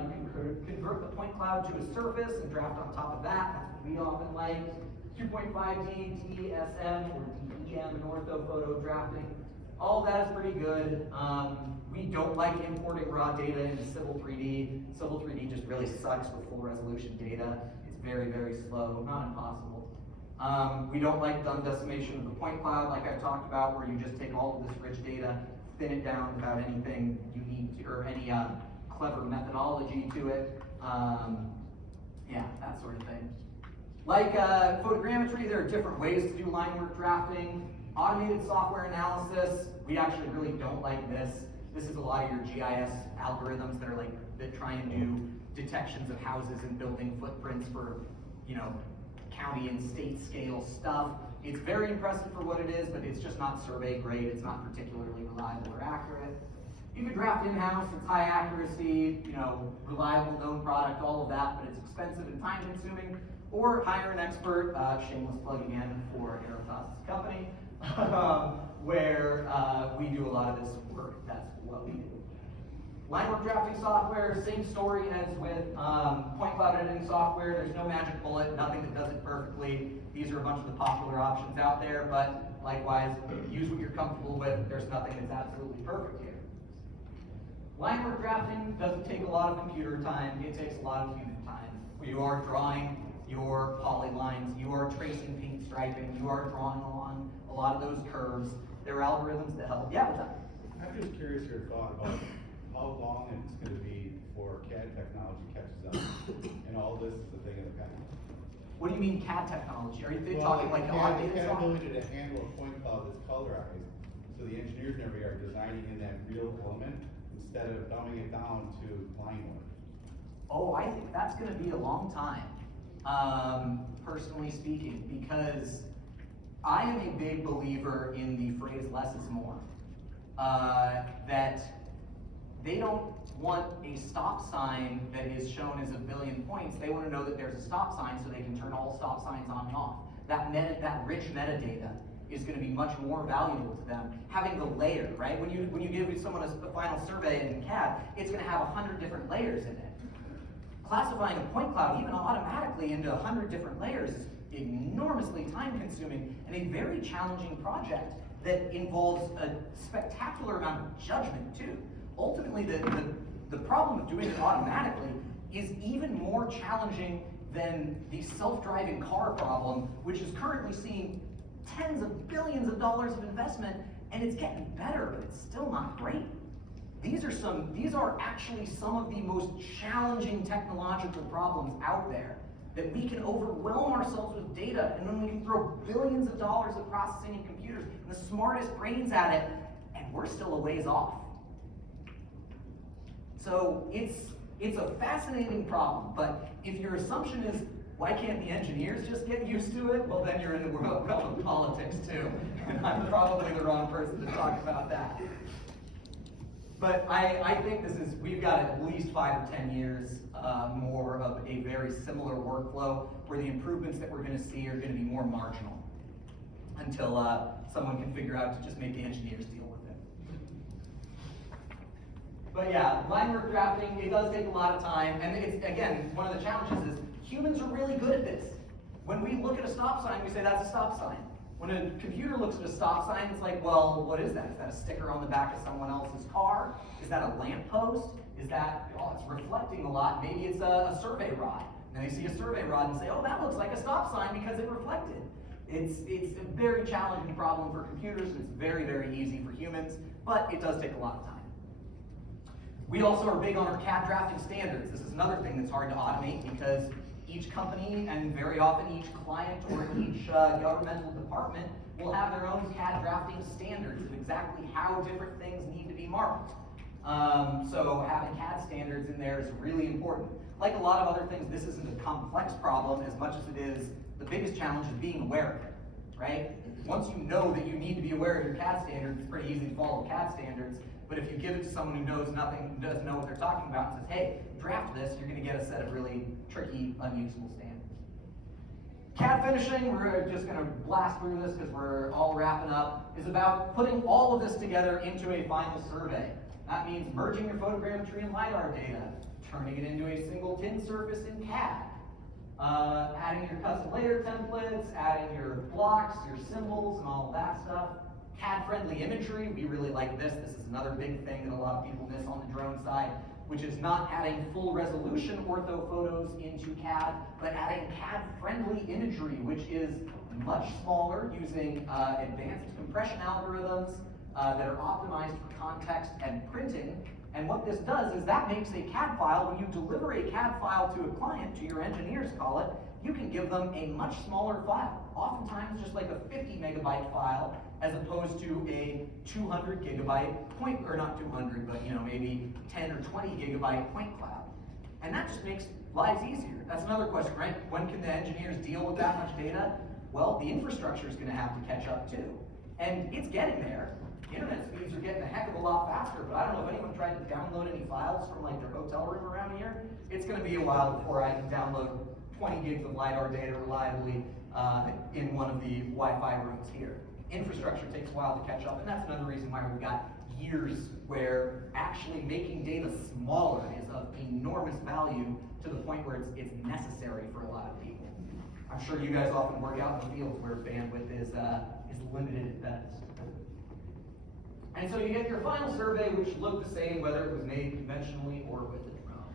you can convert the point cloud to a surface and draft on top of that. That's what we often like. 2.5D, TSM, or DEM in ortho photo drafting. All that is pretty good. We don't like importing raw data into Civil 3D. Civil 3D just really sucks with full resolution data. It's very, very slow, not impossible. We don't like done decimation of the point cloud, like I've talked about, where you just take all of this rich data, thin it down without anything unique or any clever methodology to it. Yeah, that sort of thing. Like photogrammetry, there are different ways to do line work drafting. Automated software analysis, we actually really don't like this. This is a lot of your GIS algorithms that try and do detections of houses and building footprints for, county and state scale stuff. It's very impressive for what it is, but it's just not survey grade. It's not particularly reliable or accurate. You can draft in-house, it's high accuracy, reliable, known product, all of that, but it's expensive and time consuming. Or hire an expert, shameless plug again for Aerotas' company, where we do a lot of this work. That's what we do. Line work drafting software, same story as with point cloud editing software. There's no magic bullet, nothing that does it perfectly. These are a bunch of the popular options out there, but likewise, use what you're comfortable with. There's nothing that's absolutely perfect here. Line work drafting doesn't take a lot of computer time. It takes a lot of human time. You are drawing your polylines, you are tracing paint striping, you are drawing along a lot of those curves. There are algorithms that help. Yeah, what's up? I'm just curious your thought about how long it's going to be before CAD technology catches up, and all this is a thing of the past. What do you mean CAD technology? Are you talking like automated the software? ability to handle a point cloud that's colorized, so the engineers and everybody are designing in that real element instead of dumbing it down to line work. Oh, I think that's going to be a long time, personally speaking, because I am a big believer in the phrase less is more. That they don't want a stop sign that is shown as a billion points. They want to know that there's a stop sign so they can turn all stop signs on and off. That rich metadata is going to be much more valuable to them. Having the layer, right? When you give someone a final survey in CAD, it's going to have 100 different layers in it. Classifying a point cloud even automatically into 100 different layers is enormously time consuming and a very challenging project that involves a spectacular amount of judgment too. Ultimately, the problem of doing it automatically is even more challenging than the self-driving car problem, which is currently seeing tens of billions of dollars of investment, and it's getting better, but it's still not great. These are actually some of the most challenging technological problems out there, that we can overwhelm ourselves with data, and then we can throw billions of dollars of processing in computers and the smartest brains at it, and we're still a ways off. So it's a fascinating problem, but if your assumption is, why can't the engineers just get used to it? Well, then you're in the realm of politics too, and I'm probably the wrong person to talk about that. But I think we've got at least 5 or 10 years more of a very similar workflow where the improvements that we're going to see are going to be more marginal until someone can figure out to just make the engineers deal with it. But yeah, line work drafting, it does take a lot of time, and it's, again, one of the challenges is humans are really good at this. When we look at a stop sign, we say that's a stop sign. When a computer looks at a stop sign, it's like, well, what is that? Is that a sticker on the back of someone else's car? Is that a lamppost? Is that, oh, it's reflecting a lot. Maybe it's a survey rod. And they see a survey rod and say, oh, that looks like a stop sign because it reflected. It's a very challenging problem for computers, and it's very, very easy for humans, but it does take a lot of time. We also are big on our CAD drafting standards. This is another thing that's hard to automate because Each company and very often each client or each governmental department will have their own CAD drafting standards of exactly how different things need to be marked. So having CAD standards in there is really important. Like a lot of other things, this isn't a complex problem as much as it is the biggest challenge is being aware of it, right? Once you know that you need to be aware of your CAD standards, it's pretty easy to follow CAD standards. But if you give it to someone who knows nothing, who doesn't know what they're talking about, and says, hey, draft this, you're going to get a set of really tricky, unusable standards. CAD finishing, we're just going to blast through this because we're all wrapping up, is about putting all of this together into a final survey. That means merging your photogrammetry and LiDAR data, turning it into a single tin surface in CAD, adding your custom layer templates, adding your blocks, your symbols, and all of that stuff. CAD-friendly imagery, we really like this. This is another big thing that a lot of people miss on the drone side, which is not adding full resolution ortho photos into CAD, but adding CAD-friendly imagery, which is much smaller using advanced compression algorithms that are optimized for context and printing. And what this does is that makes a CAD file, when you deliver a CAD file to a client, to your engineers call it, you can give them a much smaller file. Oftentimes just like a 50 megabyte file, as opposed to a 200 gigabyte point, or not 200, but maybe 10 or 20 gigabyte point cloud. And that just makes lives easier. That's another question, right? When can the engineers deal with that much data? Well, the infrastructure is gonna have to catch up too. And it's getting there. Internet speeds are getting a heck of a lot faster, but I don't know if anyone tried to download any files from like their hotel room around here. It's gonna be a while before I can download 20 gigs of LiDAR data reliably in one of the Wi-Fi rooms here. Infrastructure takes a while to catch up, and that's another reason why we've got years where actually making data smaller is of enormous value to the point where it's necessary for a lot of people. I'm sure you guys often work out in the fields where bandwidth is limited at best. And so you get your final survey, which looked the same whether it was made conventionally or with a drone.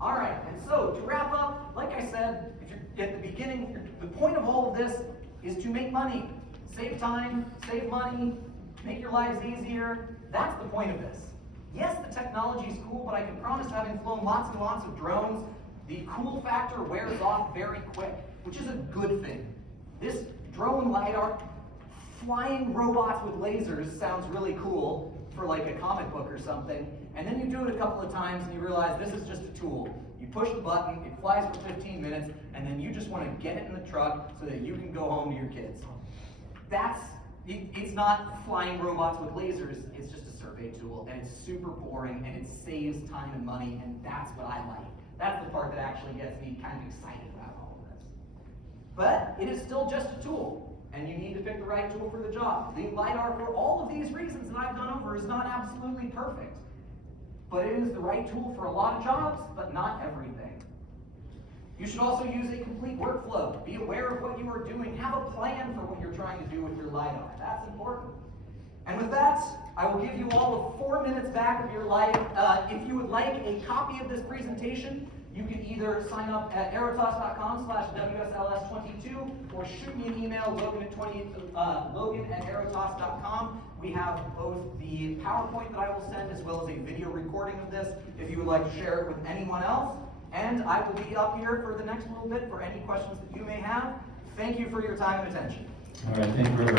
All right, and so to wrap up, like I said, if you're at the beginning, the point of all of this is to make money. Save time, save money, make your lives easier. That's the point of this. Yes, the technology is cool, but I can promise, having flown lots and lots of drones, the cool factor wears off very quick, which is a good thing. This drone LiDAR, flying robots with lasers sounds really cool for like a comic book or something, and then you do it a couple of times and you realize this is just a tool. You push the button, it flies for 15 minutes, and then you just want to get it in the truck so that you can go home to your kids. It's not flying robots with lasers, it's just a survey tool, and it's super boring, and it saves time and money, and that's what I like. That's the part that actually gets me kind of excited about all of this. But it is still just a tool, and you need to pick the right tool for the job. The LiDAR, for all of these reasons that I've gone over, is not absolutely perfect. But it is the right tool for a lot of jobs, but not everything. You should also use a complete workflow. Be aware of what you are doing. Have a plan for what you're trying to do with your LiDAR. That's important. And with that, I will give you all 4 minutes back of your life. If you would like a copy of this presentation, you can either sign up at aerotas.com/WSLS22 or shoot me an email, Logan@aerotas.com. We have both the PowerPoint that I will send as well as a video recording of this if you would like to share it with anyone else. And I will be up here for the next little bit for any questions that you may have. Thank you for your time and attention. All right, thank you very much.